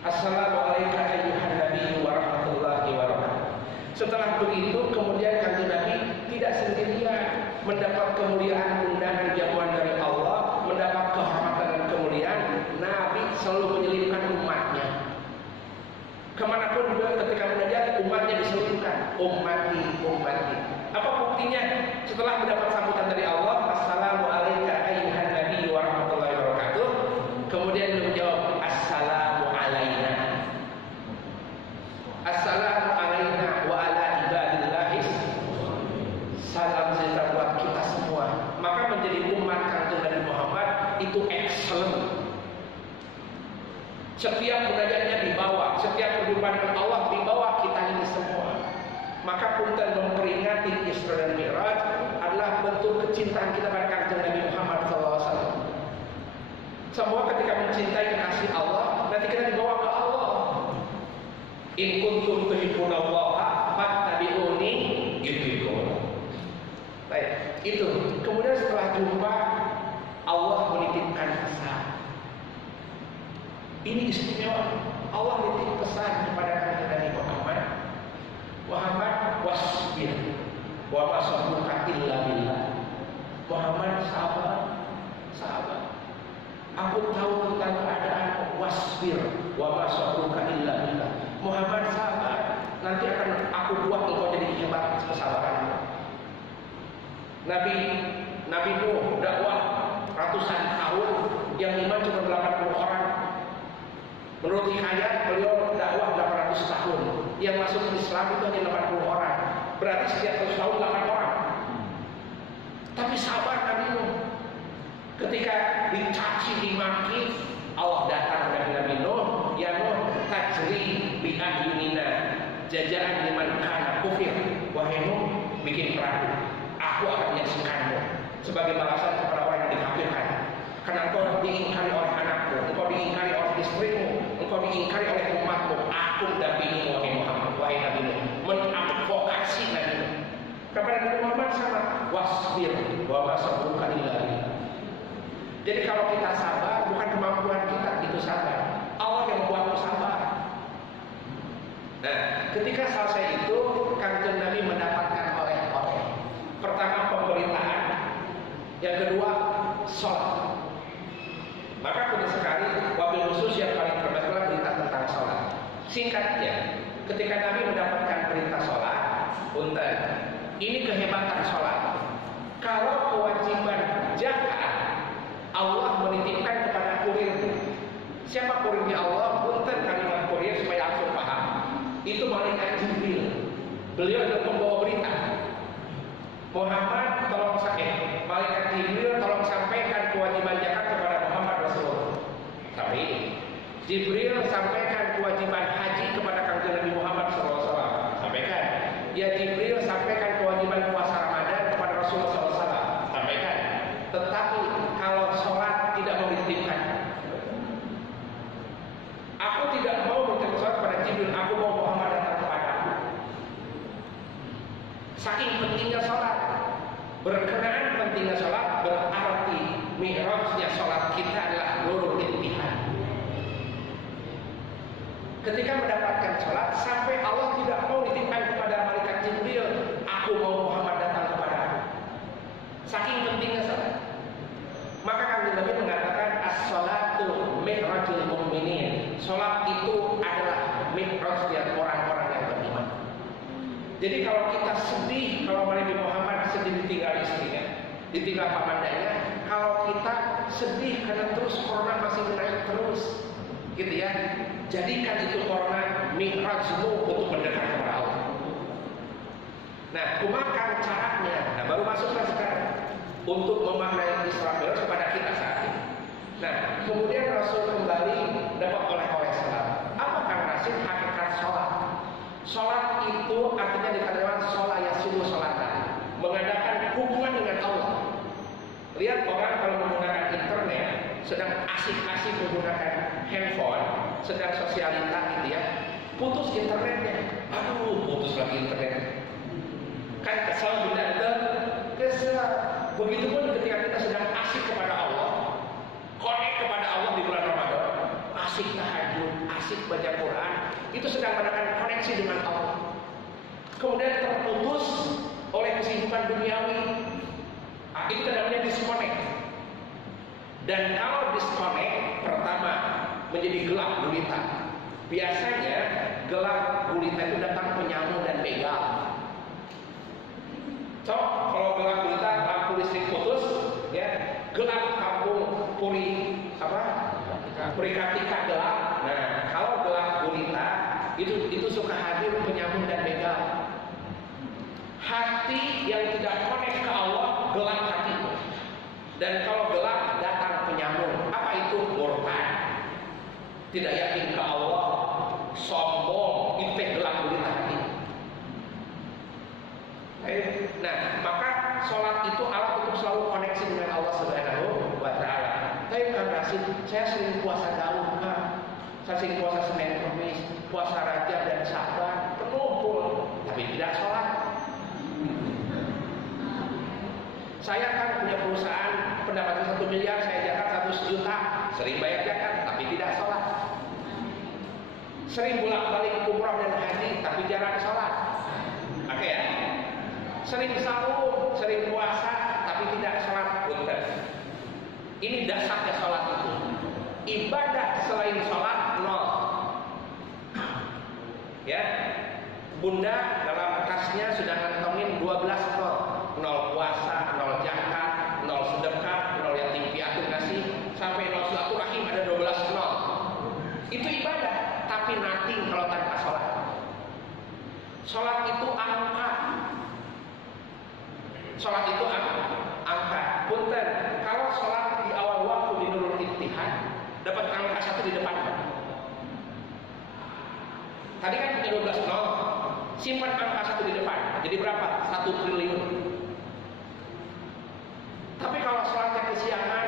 Assalamualaikum ayyuhan nabi wa rahmatullahi wa barakatuh. Setelah begitu kemudian kanjeng Nabi tidak sendirian mendapat kemuliaan undangan jamuan dari Allah. selalu menyelipkan umatnya. Kemanapun beliau ketika menajat, umatnya diselipkan. Ummati. Apa buktinya? Setelah mendapat sambutan dari Allah, assalamu alayka ayyuhan nabi wa rahmatullahi wa barakatuh. Kemudian beliau menjawab, assalamu alayna. Assalamu alayna wa ala ibadillahis. Salam sejahtera buat kita semua. Maka menjadi umat kanjeng Nabi Muhammad itu excellent. Setiap munajatnya dibawa, setiap perjumpaan dengan Allah dibawa kita ini semua. Maka punten memperingati Isra dan Mi'raj adalah bentuk kecintaan kita pada kanjeng Nabi Muhammad SAW. Semua ketika mencintai kekasih Allah, nanti kita dibawa ke Allah. In kuntum tuhibbunallaha fattabi'uni yuhibbukum. Baik, itu. Kemudian setelah jumpa, Allah menitipkan pesan. Ini istimewa. Allah menitip pesan kepada kanjeng Nabi Muhammad, wasbir wa ma sabruka illa billah. Muhammad, sahabat. Aku tahu tentang keadaan, wasbir wa ma sabruka illa billah. Muhammad, sahabat, nanti akan aku buat engkau jadi hebat kesabaran. Nabi Nuh dakwah ratusan tahun, yang iman cuma 80 orang. Menurut hikayat beliau dakwah 800 tahun, yang masuk Islam itu hanya 80 orang. Berarti setiap 100 tahun 8 orang. Tapi sabar Nabi Nuh. Ketika dicaci, dimaki, Allah datang dari Nabi Nuh, ya Nuh, tajri bi ahyunina jajaan liman kana kufir. Wahai Nuh, bikin perahu, aku akan menyaksikanmu sebagai balasan kepada orang yang dikafirkan. Karena engkau diingkari oleh anakmu, engkau diingkari oleh istrimu, engkau diingkari oleh umatmu. Aku mendampingimu wahai Muhammad, wahai Nabi Nuh, mengadvokasi Nabi Nuh. Kepada Nabi Muhammad sama, wasbir wa ma sabruka illa billah. Jadi kalau kita sabar, bukan kemampuan kita itu sabar. Allah yang membuatmu sabar. Nah, ketika selesai itu, kanjeng Nabi mendapatkan oleh-oleh. Pertama pemberitaan, yang kedua sholat. Maka benar sekali wabil khusus yang paling terbaik berita tentang sholat. Singkatnya, ketika Nabi mendapatkan perintah sholat, punten, ini kehebatan sholat. Kalau kewajiban zakat, Allah menitipkan kepada kurirnya. Siapa kurirnya Allah? Punten kalimat kurir supaya langsung paham. Itu malaikat Jibril. Beliau adalah pembawa berita. Muhammad tolong malaikat Jibril tolong sampaikan kewajiban zakat kepada Muhammad Rasulullah. Tapi Jibril sampaikan kewajiban haji kepada kanjeng Nabi Muhammad SAW. Sampaikan. Ya Jibril sampaikan kewajiban puasa Ramadan kepada Rasulullah SAW. Sampaikan. Tetapi kalau sholat tidak mau dititipkan. Aku tidak mau menitipkan sholat kepada Jibril. Aku mau Muhammad datang kepada aku. Saking pentingnya sholat. Berkenaan pentingnya sholat berarti mi'rajnya sholat kita adalah nurul ittihad. Ketika mendapatkan sholat, sampai Allah tidak mau dititipkan kepada malaikat Jibril, aku mau Muhammad datang kepada aku. Saking pentingnya sholat. Maka kanjeng Nabi mengatakan as-sholatu mi'rajul mu'minin. Sholat itu adalah mi'rajnya orang-orang yang beriman. Jadi kalau kita sedih, kalau Nabi Muhammad sedih ditinggal istrinya, ditinggal pamandanya, kalau kita sedih karena terus corona masih naik terus, gitu ya, jadikan itu corona mi'rajmu untuk mendekat kepada Allah. Nah, kumakan caranya? Nah, baru masuklah sekarang untuk memaknai Isra Mi'raj kepada kita saat ini. Nah, kemudian Rasul kembali dapat oleh salam. Apakah nasib hakikat sholat? Sholat itu artinya dikatakan sholat yasilu sholatan, mengadakan hubungan dengan Allah. Lihat orang kalau menggunakan internet, sedang asik-asik menggunakan handphone, sedang sosialita gitu ya, putus internetnya. Aduh, putus lagi internet. Kan kesal, kesal. Begitupun ketika kita sedang asik kepada Allah, connect kepada Allah di bulan Ramadan, asik tahajud, asik baca Quran, itu sedang mendapatkan koneksi dengan Allah. Kemudian terputus oleh kesibukan duniawi, itu namanya disconnect. Dan kalau disconnect, pertama menjadi gelap gulita. Biasanya gelap gulita itu datang penyamun dan begal. Kalau gelap gulita, lampu listrik putus, ya, gelap kampung Puri Kartika gelap. Nah, kalau gelap gulita itu suka hadir penyamun dan begal. Hati yang tidak connect ke Allah gelap hati. Dan kalau gelap datang penyamun. Apa itu? Murtad. Tidak yakin ke Allah, sombong, itu gelap gulita hati. Nah, maka sholat itu alat untuk selalu koneksi dengan Allah Subhanahu wa Ta'ala. Tapi Kang Rasid, saya sering puasa daun, saya sering puasa Senin Kamis, puasa Rajab dan Syaban, penuh, tapi tidak sholat. Saya kan punya perusahaan, pendapatan 1 miliar, saya zakat 100 juta, sering bayar zakat, tapi tidak sholat. Sering bolak-balik umrah dan haji, tapi jarang sholat. Oke ya? Sering sahur, sering puasa, tapi tidak sholat. Punten. Ini dasarnya sholat itu. Ibadah selain sholat nol. Ya, Bunda dalam tasnya sudah ngantongin 12 nol. Nol puasa, nol zakat, nol sedekah, nol yatim piatu ngasih, sampai nol silaturahim ada 12 nol. Itu ibadah, tapi nothing kalau tanpa sholat. Sholat itu angka. Sholat itu angka. Punten, kalau sholat di awal waktu di Nurul Ittihad dapat angka 1 di depan. Tadi kan punya 12 nol, simpan angka 1 di depan. Jadi berapa? 1 triliun. Tapi kalau sholatnya kesiangan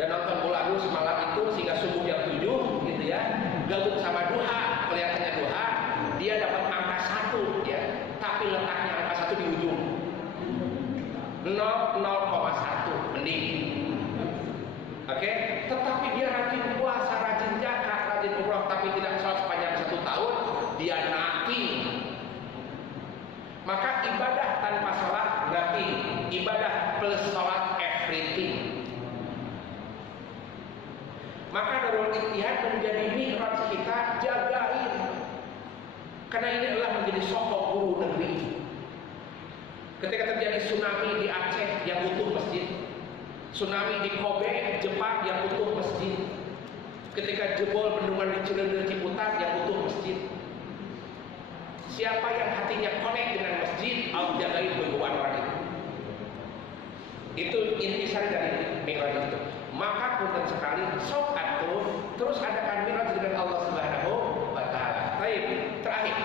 dan nonton bola dulu semalam itu sehingga subuh jam 7 gitu ya, gabung sama duha, kelihatannya duha, dia dapat angka 1 ya, tapi letaknya angka 1 di ujung. 0,1 mending. Oke, tetapi dia rajin puasa, rajin zakat, rajin umrah, tapi tidak sholat sepanjang 1 tahun, dia nothing. Maka ibadah tanpa sholat nothing, ibadah plus sholat everything. Maka Nurul Ittihad menjadi mihraj kita, jagain. Karena ini adalah menjadi sosok guru negeri. Ketika terjadi tsunami di Aceh yang utuh masjid, tsunami di Kobe, Jepang yang utuh masjid, ketika jebol bendungan di Cileundeun Ciputat yang utuh masjid. Siapa yang hatinya connect dengan masjid, Allah jagain kehidupan orang itu. Itu intisari dari mi'raj itu. Maka punten sekali, sok atur, terus adakan mi'raj dengan Allah Subhanahu wa Ta'ala. Baik, terakhir.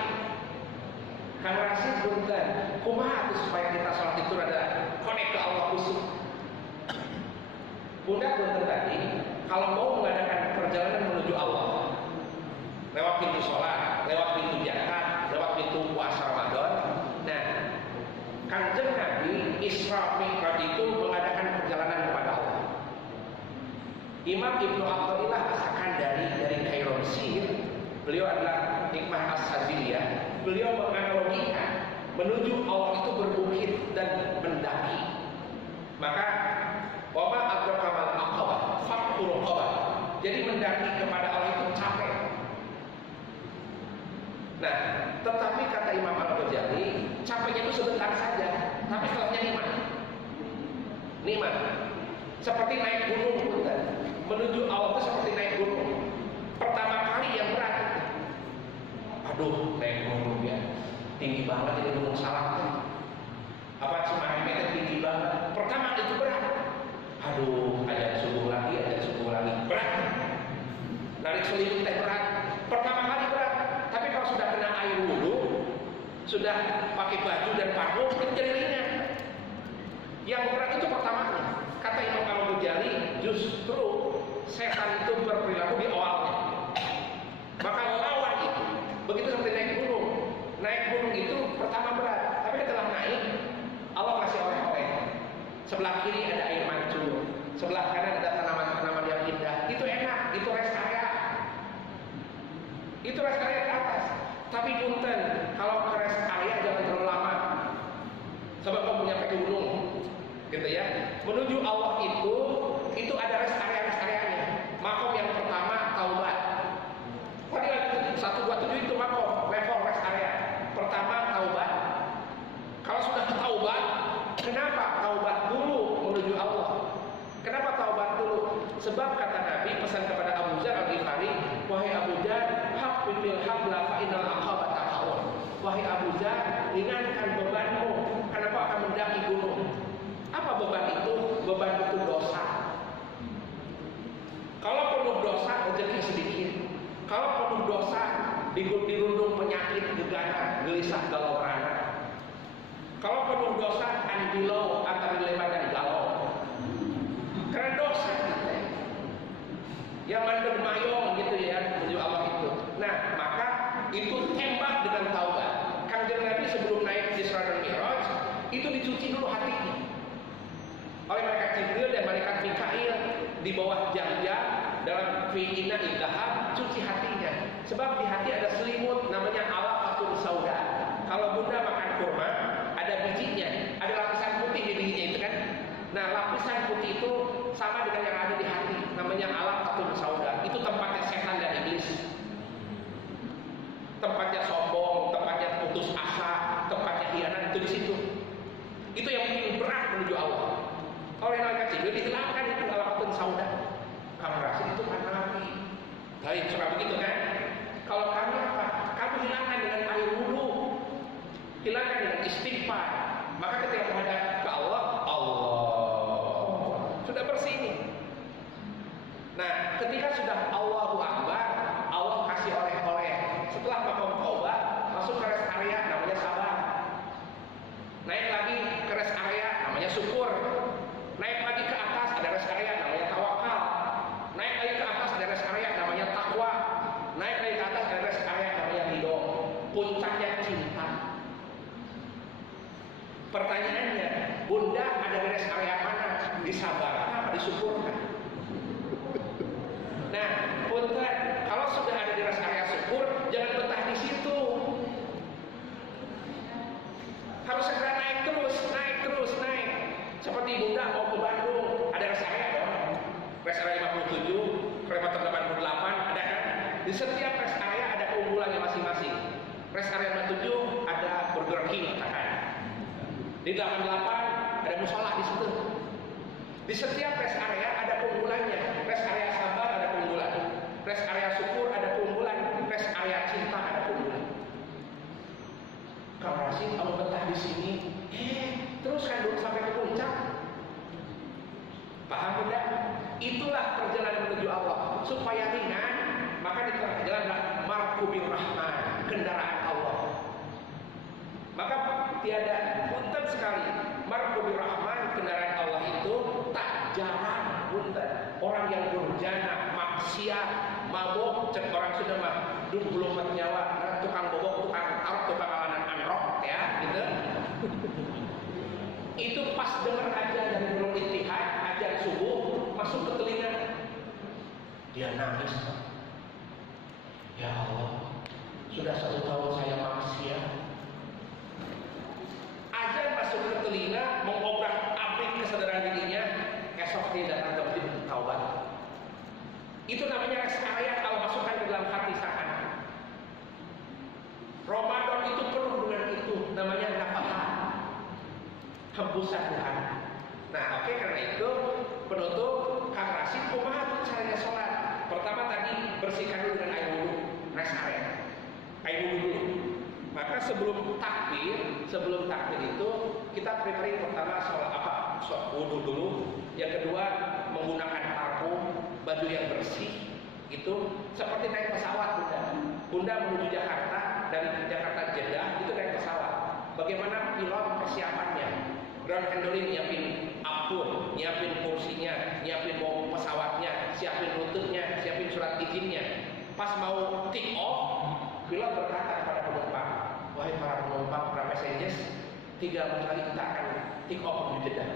Kang Rasid punten, kumaha supaya kita sholat itu ada connect ke Allah khusus. Bunda punten tadi, kalau mau mengadakan perjalanan menuju Allah, lewat pintu sholat, lewat pintu zakat, lewat pintu puasa Ramadan. Nah, Kanjeng Nabi Isra Mi'raj itu mengadakan perjalanan kepada Allah. Imam Ibnu Athaillah As-Sakandari dari Kaironsi, beliau adalah hikmah as-Saziliyah. Beliau menganalogikan menuju Allah itu berbukit dan mendaki. Maka wama adrakamal aqabah, faktur aqabah. Jadi mendaki kepada Allah itu capek. Nah, tetapi kata Imam Al-Ghazali, capeknya itu sebentar saja, tapi setelahnya nikmat. Seperti naik gunung, menuju Allah itu seperti naik gunung. Pertama kali yang berat, aduh, naik gunung ya, tinggi banget ini gunung Salak. Apa Cimahi itu tinggi banget. Pertama itu berat. Aduh, ada subuh lagi, berat. Narik selimut teh berat. Pertama kali berat. Tapi kalau sudah kena air wudhu, sudah pakai baju dan parfum, itu jadi ringan. Yang berat itu pertamanya. Kata Imam Al-Ghazali, justru setan itu berperilaku di awalnya. Maka lawan itu. Begitu seperti naik gunung. Naik gunung itu pertama berat, tapi setelah naik, Allah kasih oleh-oleh. Sebelah kiri ada air mancur, sebelah kanan ada tanaman-tanaman yang indah. Itu enak, itu rest area. Itu rest area ke atas. Tapi punten, kalau ke rest area jangan terlalu lama. Sebab kamu nyampe ke gunung, gitu ya. Menuju Allah itu ada rest area-nya. Makom yang pertama taubat. Sebab kata Nabi pesan kepada Abu Dzar Al-Ghifari, wahai Abu Dzar, hafifil habla fa innal aqabata qaul. Wahai Abu Dzar, ringankan bebanmu karena kau akan mendaki gunung. Apa beban itu? Beban itu dosa. Kalau penuh dosa, rezeki sedikit. Kalau penuh dosa, dirundung penyakit, gegana, gelisah, galau merana. Kalau penuh dosa, andilau antara lebar dan galau. Karena dosa kita. Yang mandek mayong gitu ya, menuju Allah itu. Nah, maka itu tembak dengan taubat. Kanjeng Nabi sebelum naik Isra dan Mi'raj, itu dicuci dulu hatinya oleh malaikat Jibril dan malaikat Mikail di bawah jam-jam dalam fi'ina idhahab, cuci hatinya. Sebab di hati ada selimut namanya alaqatul sauda. Kalau bunda makan kurma, ada bijinya, ada lapisan putih di bijinya itu kan. Nah, lapisan putih itu sama dengan yang ada di hati, namanya alaqatul sauda. Itu tempatnya setan dan iblis. Tempatnya sombong, tempatnya putus asa, tempatnya hianat, itu di situ. Itu yang bikin berat menuju Allah. Oleh malaikat Jibril dihilangkan itu alaqatul sauda. Kamu rasa itu kan Nabi. Baik, suka begitu kan? Kalau kamu apa? Kamu hilangkan dengan air wudu, hilangkan dengan istighfar. Maka ketika menghadap ke Allah, Allah sudah bersih ini. Nah, ketika sudah Allahu Akbar, Allah kasih oleh-oleh. Setelah makom taubat, masuk ke rest area namanya sabar. Naik lagi ke rest area namanya syukur. Naik lagi ke atas ada rest area namanya tawakal. Naik lagi ke atas ada rest area namanya takwa. Naik lagi ke atas ada rest area namanya ridho. Puncaknya cinta. Pertanyaannya, bunda ada di rest area mana? Disabarkan apa disyukurkan? Nah, punten, kalau sudah ada di rest area syukur, jangan betah di situ. Harus segera naik terus, naik terus, naik. Seperti bunda mau ke Bandung, ada rest area dong. Rest area 57, kilometer 88, ada kan? Di setiap rest area ada keunggulannya masing-masing. Rest area 57 ada Burger King, katakan. Di 88 ada musola di situ. Di setiap rest area ada keunggulannya. Rest area sabar ada keunggulan. Rest area syukur ada keunggulan. Rest area cinta ada keunggulan. Kalau Rasim kalau betah di sini, teruskan dulu sampai ke puncak. Paham tidak? Itulah perjalanan menuju Allah. Supaya ringan, maka di tengah jalan adalah markubir rahman, kendaraan Allah. Maka tiada punten sekali. Markubir rahman, kendaraan Allah itu tak jarang punten. Orang yang durjana, maksiat, mabok, cek orang sudah mah belum nyawa, tukang bobok, tukang taruh, tukang alanan anrok, ya, gitu. Itu pas dengar aja dari Nurul Ittihad, ajar subuh masuk ke telinga, dia nangis. Ya Allah, sudah 1 tahun saya maksiat. Ajar masuk ke telinga, mengobrak-abrik kesadaran dirinya, esok dia datang ke masjid untuk taubat. Itu namanya rest area kalau masukkan ke dalam hati seakan. Ramadan itu penuh dengan itu, namanya nafahah, hembusan Tuhan. Nah, oke, karena itu penutup Kang Rasim kumaha caranya sholat. Pertama tadi bersihkan dulu dengan air wudu, rest area, air wudu dulu. Maka sebelum takbir itu kita prepare pertama sholat apa? Wudu dulu. Yang kedua menggunakan parfum, baju yang bersih. Itu seperti naik pesawat Bunda menuju Jakarta, dari Jakarta Jeddah itu naik pesawat. Bagaimana pilot persiapannya? Ground handling nyiapin apun, nyiapin kursinya, nyiapin mau pesawatnya, siapin lututnya, siapin surat izinnya. Pas mau take off, pilot berkata kepada penumpang, wahai para penumpang, para passengers, 3 menit lagi kita akan take off menuju Jeddah.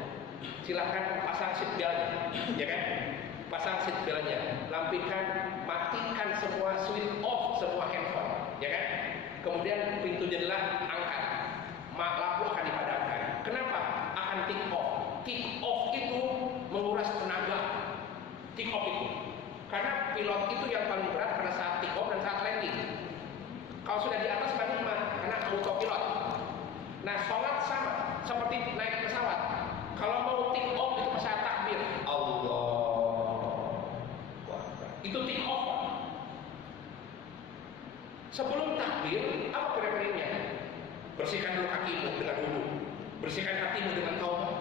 Silahkan pasang seatbeltnya, ya kan? Pasang seatbeltnya, lampikan, matikan semua, switch off semua handphone, ya kan? Kemudian pintu jendela angkat, lampu akan dipadamkan. Kenapa? Akan take off. Take off itu menguras tenaga. Take off itu, karena pilot itu yang paling berat pada saat take off dan saat landing. Kalau sudah di atas bagaimana? Karena autopilot. Nah, sholat sama, seperti naik pesawat. Kalau mau take off itu pesawat takbir, Allah. Sebelum takbir, apa preferensinya? Bersihkan dulu kakimu dengan wudu, bersihkan hatimu dengan taubat,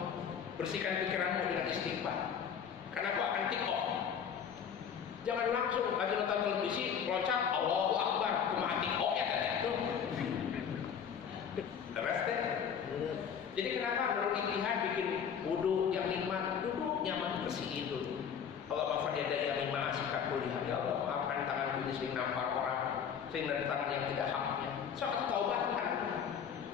bersihkan pikiranmu dengan istighfar. Karena aku akan take off. Jangan langsung lagi nonton televisi, loncat, Allahu Akbar, cuma take off ya kan itu. Terus deh. Jadi kenapa menurut Ittihad bikin wudu yang nikmat, duduk nyaman, bersihin dulu. Allah maafkan ya daya mimma asikat kuliah. Ya Allah maafkan tangan ini sering nampar orang, sering dari tangan yang tidak haknya. Soal taubat kan.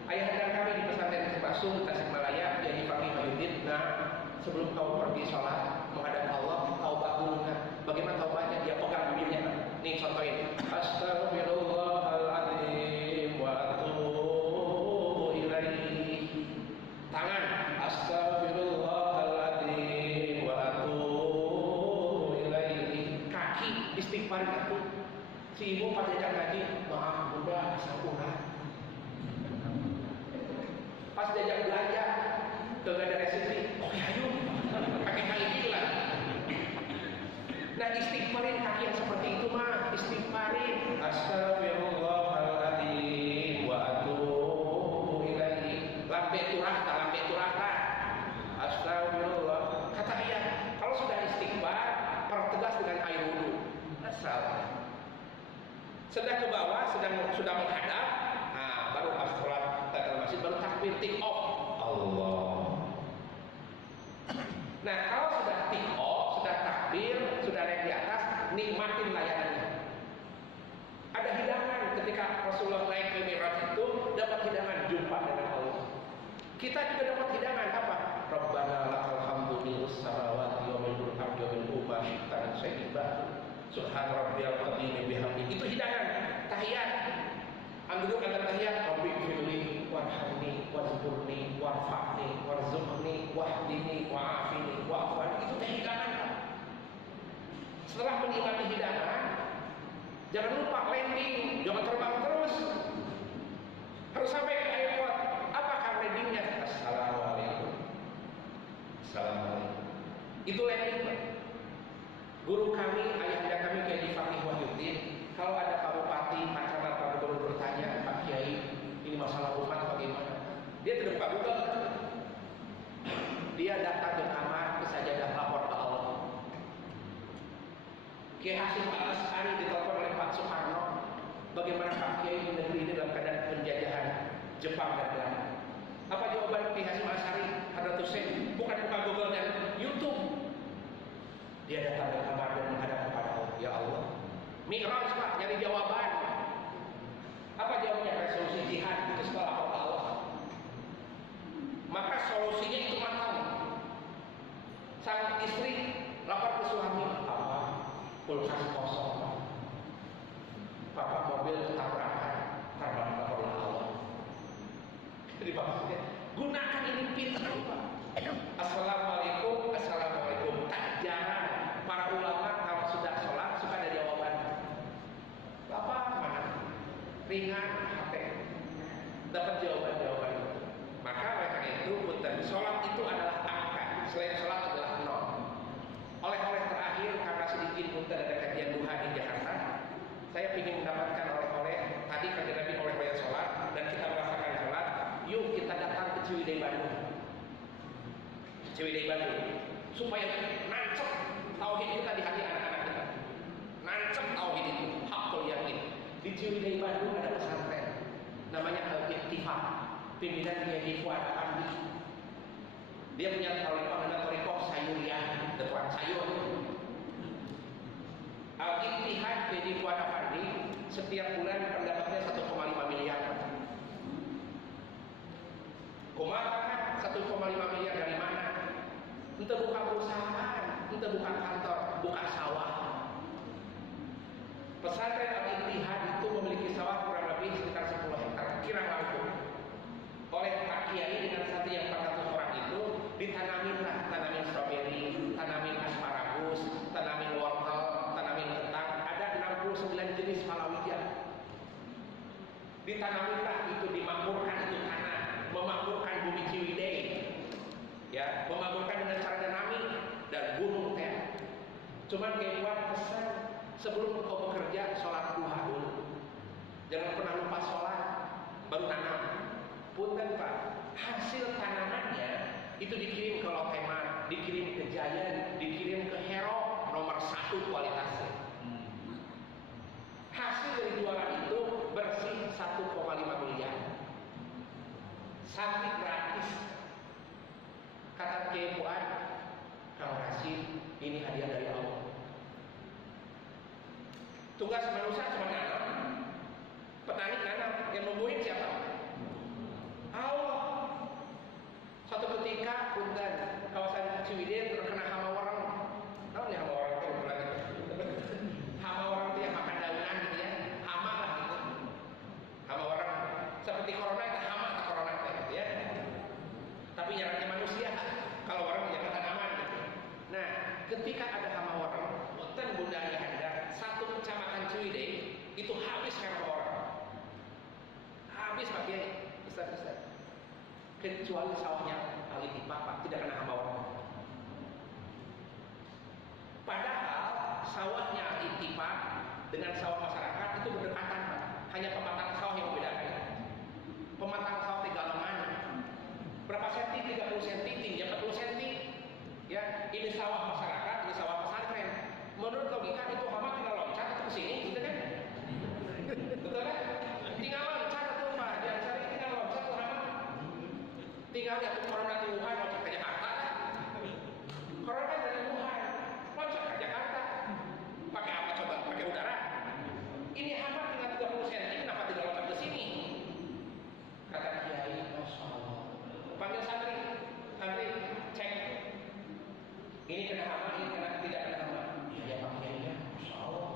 Ayahanda kami di pesantren Cipasung, Tasikmalaya, jadi Pak Mayudin. Nah, sebelum kau pergi sholat menghadap Allah, taubat dulu kan. Bagaimana taubatnya? Dia pegang bibirnya. Nih contohin. Astaghfirullahaladzim wa atubu ilaihi. Tangan. Astaghfirullahaladzim wa atubu ilaihi. Kaki istighfarin itu. Si ibu pas diajak ngaji, maaf bunda, sampurna. Pas diajak belanja, kagak ada resepsi, oke ayo, pakai kaki lah. Nah istighfarin kaki yang seperti itu mah, istighfarin. Astagfirullahaladzim wa atubu ilaihi. Lambe turah, astagfirullah. Kata dia, kalau sudah istighfar, pertegas dengan air wudu. Asal. Sedang ke bawah, sudah menghadap, nah baru pas sholat datang masjid, baru takbir take off Allah. Nah kalau sudah take off, sudah takbir, sudah naik di atas, nikmatin layanannya. Ada hidangan ketika Rasulullah naik ke Mi'raj itu, dapat hidangan jumpa dengan Allah. Kita juga dapat hidangan apa? Rabbana lakal hamdu mil'us samawati wa mil'ul ardi wa mil'u ma syi'ta sayyibah. Subhan rabbiyal qadim bihamdi. Itu hidangan tahiyat. Duduk antara tahiyat, Rabbi firli warhamni warzuqni warfa'ni warzuqni wahdini wa'afini wa'afani. Itu hidangan. Setelah menikmati hidangan, jangan lupa landing, jangan terbang terus. Harus sampai ke airport. Apakah landingnya? Assalamualaikum. Assalamualaikum. Itu landing. Guru kami, ayahanda kami Kiai Fakih Wahyudin, kalau ada Pak Bupati, Pak Camat, Pak Gubernur bertanya, Pak Kiai, ini masalah umat bagaimana? Dia tidak buka Google. Dia datang ke kamar, ke sajadah lapor ke Allah. Kiai Hasyim Al-Asy'ari ditelepon oleh Pak Soekarno, bagaimana Pak Kiai negeri ini dalam keadaan penjajahan Jepang dan Belanda? Apa jawaban Kiai Hasyim Al-Asy'ari? Hadratus Syekh, bukan buka Google dan YouTube. Dia datang ke kamar dan menghadap kepada Allah. Ya Allah, Mi'raj Pak, nyari jawaban. Apa jawabnya? Resolusi jihad itu setelah Allah. Maka solusinya itu matang. Sang istri lapor ke suami, apa? Kulkas kosong. Papa mobil tabrakan, terbang oleh Allah. Jadi maksudnya, gunakan ini pintar Pak. Assalamualaikum, assalamualaikum. Tak jarang para ulama kalau sudah sholat suka ada jawaban. Bapak mana? Ringan, HP. Dapat jawaban-jawaban itu. Maka oleh karena itu, sholat itu adalah angka. Selain sholat adalah nol. Oleh-oleh terakhir, karena sedikit punten ada kajian duha di Jakarta, saya ingin mendapatkan oleh-oleh. Tadi kata Nabi oleh-oleh sholat dan kita merasakan sholat. Yuk kita datang ke Ciwidey Bandung. Ciwidey Bandung supaya nancep tauhid kita di hati anak-anak kita. Nancep tauhid itu, hakul yakin. Di Ciwidey Bandung ada pesantren namanya Al-Ittifaq, pimpinan Kiai Fuad Andi. Dia punya torikoh sayuriah, depan sayur. Al-Ittihad Kiai Fuad Andi setiap bulan pendapatnya 1,5 miliar. Kumaha 1,5 miliar dari mana? Entah bukan perusahaan, entah bukan kantor, bukan sawah. Pesantren Al-Ittihad itu memiliki sawah kurang lebih sekitar 10 hektar, kira langsung. Oleh Pak Kiai dengan santri yang 400 orang itu ditanaminlah, tanamin stroberi, tanamin asparagus, tanamin wortel, tanamin kentang. Ada 69 jenis palawija. Ditanaminlah itu, dimakmurkan itu tanah, memakmurkan bumi Ciwidey. Ya, memakmurkan dengan cara nanami dan gunung teh. Cuman kayak buat pesan sebelum kau bekerja sholat duha dulu. Jangan dikirim ke Giant, dikirim ke Hero, nomor 1 kualitasnya. Hasil dari jualan itu bersih 1,5 miliar. Santri gratis. Kata Kiai Fuad, Kang Rashid, ini hadiah dari Allah. Tugas manusia cuma nanam. Petani nanam, yang numbuhin siapa? Allah. Suatu ketika punten kawasan Ciwidey terkena hama orang. Tahu nih hama orang itu berarti. Hama orang itu yang makan daunan gitu ya. Hama lah gitu. Hama orang seperti corona itu hama atau corona gitu ya. Tapi nyerangnya manusia. Kalau orang punya tanaman gitu. Nah, ketika ada hama orang, punten Bunda Ayahanda, satu kecamatan Ciwidey itu habis hama orang. Habis Pak Kiai, Ustaz. Kecuali sawahnya Al-Ittifaq Pak, tidak kena hama orang. Padahal sawahnya Al-Ittifaq dengan sawah masyarakat itu berdekatan Pak. Hanya pematang sawah yang membedakan. Pematang sawah 3 lengan. Berapa senti? 30 senti, tingginya 40 senti. Ya, ini sawah masyarakat, ini sawah pesantren. Menurut logika itu hama tinggal loncat ke sini, gitu kan? Betul kan? Tinggal loncat tuh Pak, jangan cari tinggal loncat tuh hama. Tinggal jatuh corona di Wuhan, loncat ke Jakarta. Corona dari Wuhan, loncat ke Jakarta. Pakai apa coba? Pakai udara. Ini hama tinggal 30 cm, kenapa tidak loncat ke sini? Kata Kiai, Masya Allah. Panggil santri, cek. Ini kena hama, ini kena tidak kena hama. Iya Pak Kiai, ya, Masya Allah.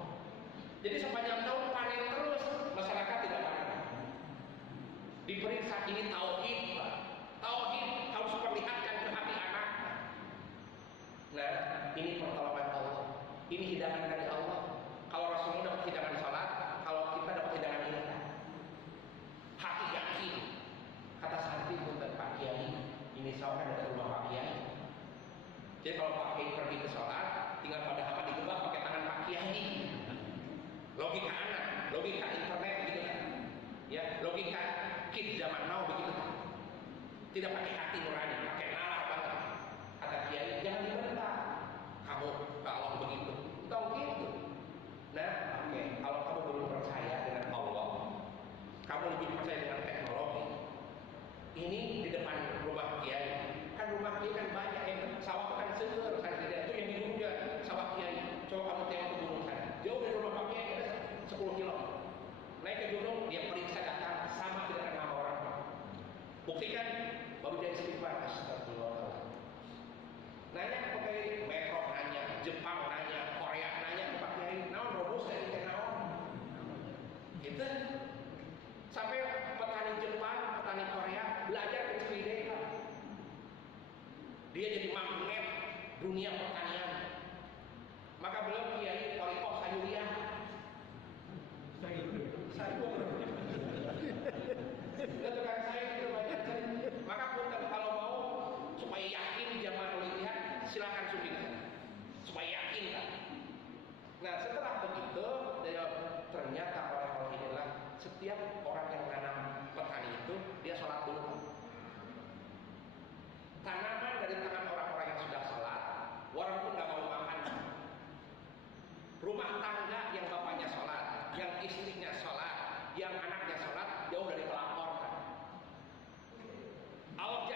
Jadi sepanjang tahun panen terus, masyarakat tidak panen. Diperiksa ini tauhid Pak. Tauhid harus perlihatkan ke hati anak. Nah, ini pertolongan Allah. Ini hidangan dari Allah. Kalau Rasulullah dapat hidangan salat, kalau kita dapat hidangan ini. Hati yakin. Kata santri untuk Pak Kiai, ini sawah dari rumah Pak Kiai. Jadi kalau Pak Kiai pergi ke salat, tinggal pada apa digebak pakai tangan Pak Kiai. Logika anak, logika internet begitu kan? Ya, logika kid zaman now begitu kan? Tidak pakai hati nurani, pakai nalar banget. Kata Kiai, jangan dibentak. Kamu kalau begitu, tahu gitu. Nah, oke. Kalau kamu belum percaya dengan Allah, kamu lebih percaya dengan teknologi. Ini di depan rumah Kiai. Kan rumah Kiai kan banyak yang sawah kan seger kan tidak itu yang di gunung sawah Kiai. Coba kamu tengok ke gunung kan. Jauh dari rumah Pak Kiai ada 10 kilo. Naik ke gunung, dia periksa datang sama tidak dengan orang. Buktikan, baru dia istighfar. Astagfirullah. Nanya ke Pak Kiai, Metro nanya, Jepang nanya, Korea nanya ke Pak Kiai, naon robos dari naon. Gitu. Sampai petani Jepang, petani Korea belajar ke Ciwidey Pak. Dia jadi magnet dunia pertanian. Maka beliau Kiai Thariqah Sayuriyah. Sayur. Tukang saya itu banyak. Maka punten kalau mau supaya yakin zaman lihat silakan suntikan. Supaya yakin kan. Nah setelah begitu ternyata orang-orang inilah setiap orang yang menanam petani itu dia sholat dulu. Tanaman dari tangan orang-orang yang sudah sholat, walaupun nggak mau makan. Rumah tangga yang bapaknya sholat, yang istrinya sholat, yang anaknya sholat, jauh dari pelakor kan. Allah